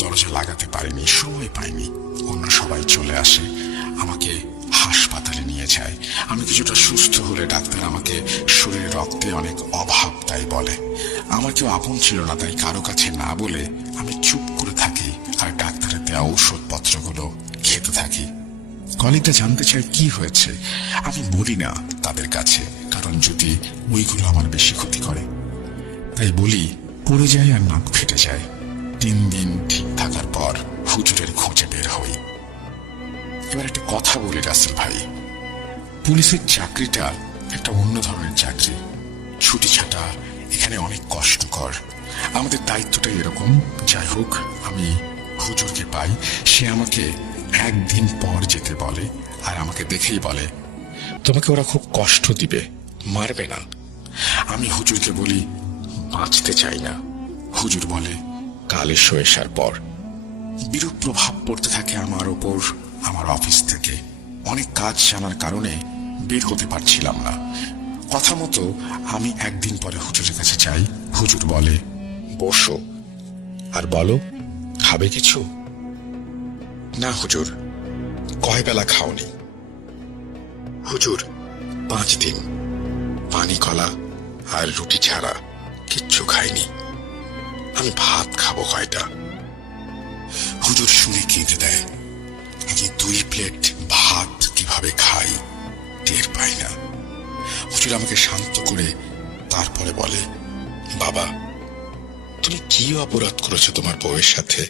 দরজা লাগাতে পারিনি, সময় পাইনি। অন্য সবাই চলে আসে, আমাকে হাসপাতালে নিয়ে যায়। আমি কিছুটা সুস্থ হলে ডাক্তার আমাকে শরীরে রক্তে অনেক অভাব তাই বলে। আমার কেউ আপন ছিল না, তাই কারো কাছে না বলে আমি চুপ করে থাকি আর ডাক্তারের দেওয়া ঔষধপত্রগুলো খেতে থাকি। কলিগটা জানতে চায় কি হয়েছে। আমি বলি না তাদের কাছে, কারণ যদি ওইগুলো আমার বেশি ক্ষতি করে। তাই বলি, পড়ে যায় আর নাক ফেটে যায়। 3 দিন ঠিক থাকার পর হুজুরের খোঁজে বের হই। এবার একটা কথা বলি রাসেল ভাই, পুলিশের চাকরিটা একটা অন্য ধরনের চাকরি। ছুটি ছাটা এখানে অনেক কষ্টকর। আমাদের দায়িত্বটা এরকম। যাই হোক, আমি হুজুরকে পাই। সে আমাকে 1 দিন পর যেতে বলে আর আমাকে দেখেই বলে, তোমাকে ওরা খুব কষ্ট দিবে, মারবে না। আমি হুজুরকে বলি, বাঁচতে চাই না। হুজুর বলে, কাল এসো, আসার পর। বিরূপ প্রভাব পড়তে থাকে আমার ওপর আমার অফিস থেকে। অনেক কাজ জানার কারণে বের হতে পারছিলাম না। কথা মতো আমি 1 দিন পরে হুজুরের কাছে যাই। হুজুর বলে, বসো আর বলো, খাবে কিছু? না হুজুর। কয় বেলা খাওনি? হুজুর, 5 দিন। পানি কলা আর রুটি ছাড়া কিচ্ছু খাইনি। আমি ভাত খাবো কয়টা? হুজুর শুনে কেঁদে দেয়। আমি 2 প্লেট ভাত কিভাবে খাই টের পাই না। হুজুর আমাকে শান্ত করে তারপরে বলে, বাবা, তুমি কি অপরাধ করেছো তোমার বউয়ের সাথে?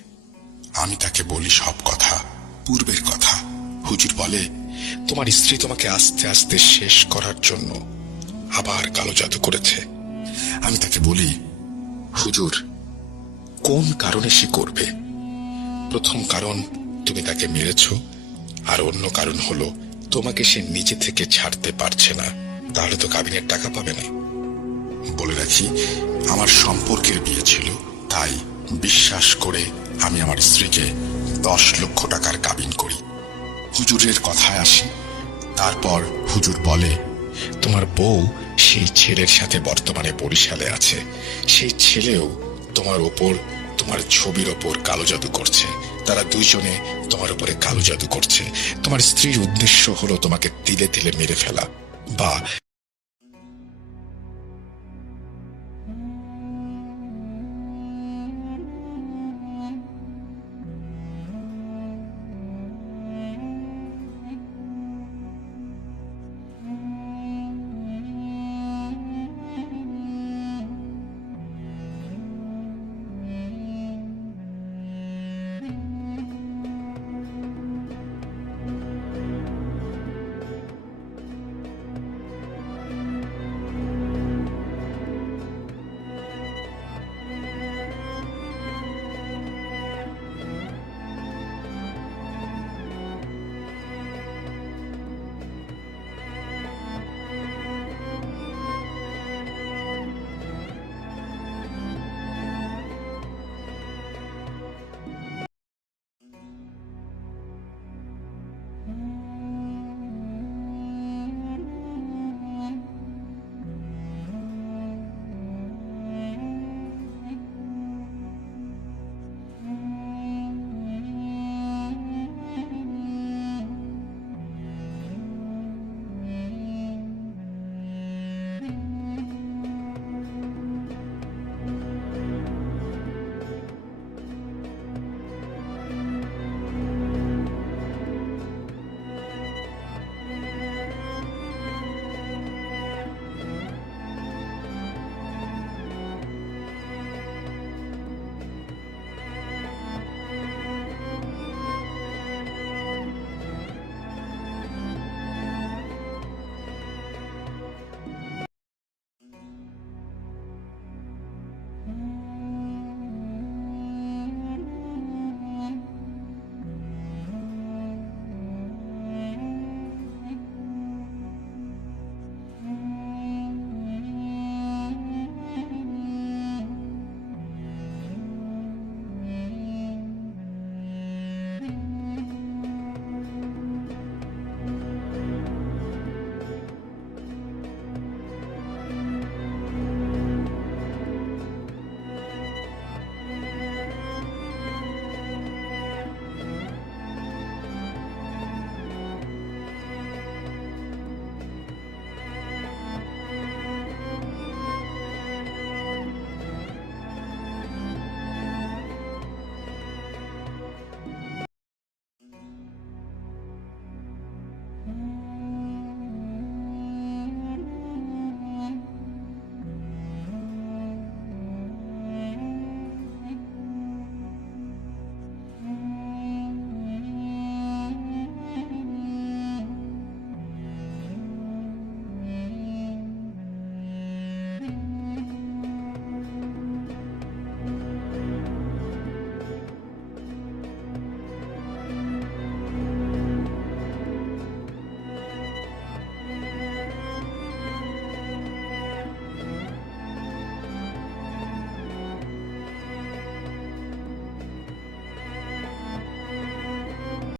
আমি তাকে বলি সব কথা, পূর্বের কথা। হুজুর বলে, তোমার স্ত্রী তোমাকে আস্তে আস্তে শেষ করার জন্য আবার কালো জাদু করেছে। আমি তাকে বলি, হুজুর, কোন কারণে সে করবে? প্রথম কারণ তুমি তাকে মেরেছ, আর অন্য কারণ হলো তোমাকে সে নিজে থেকে ছাড়তে পারছে না। তাহলে তো কাবিনের টাকা পাবে না। বলে রাখি, আমার সম্পর্কের বিয়ে ছিল, তাই বিশ্বাস করে আমি আমার স্ত্রীকে 10 লক্ষ টাকার কাবিন করি। হুজুরের কথায় আসি। তারপর হুজুর বলে, তোমার বউ সেই ছেলের সাথে বর্তমানে বরিশালে আছে। সেই ছেলেও তোমার ওপর, তোমার ছবির ওপর কালো জাদু করছে। তারা দুইজনে তোমার উপরে কালো জাদু করছে। তোমার স্ত্রীর উদ্দেশ্য হলো তোমাকে তিলে তিলে মেরে ফেলা, বা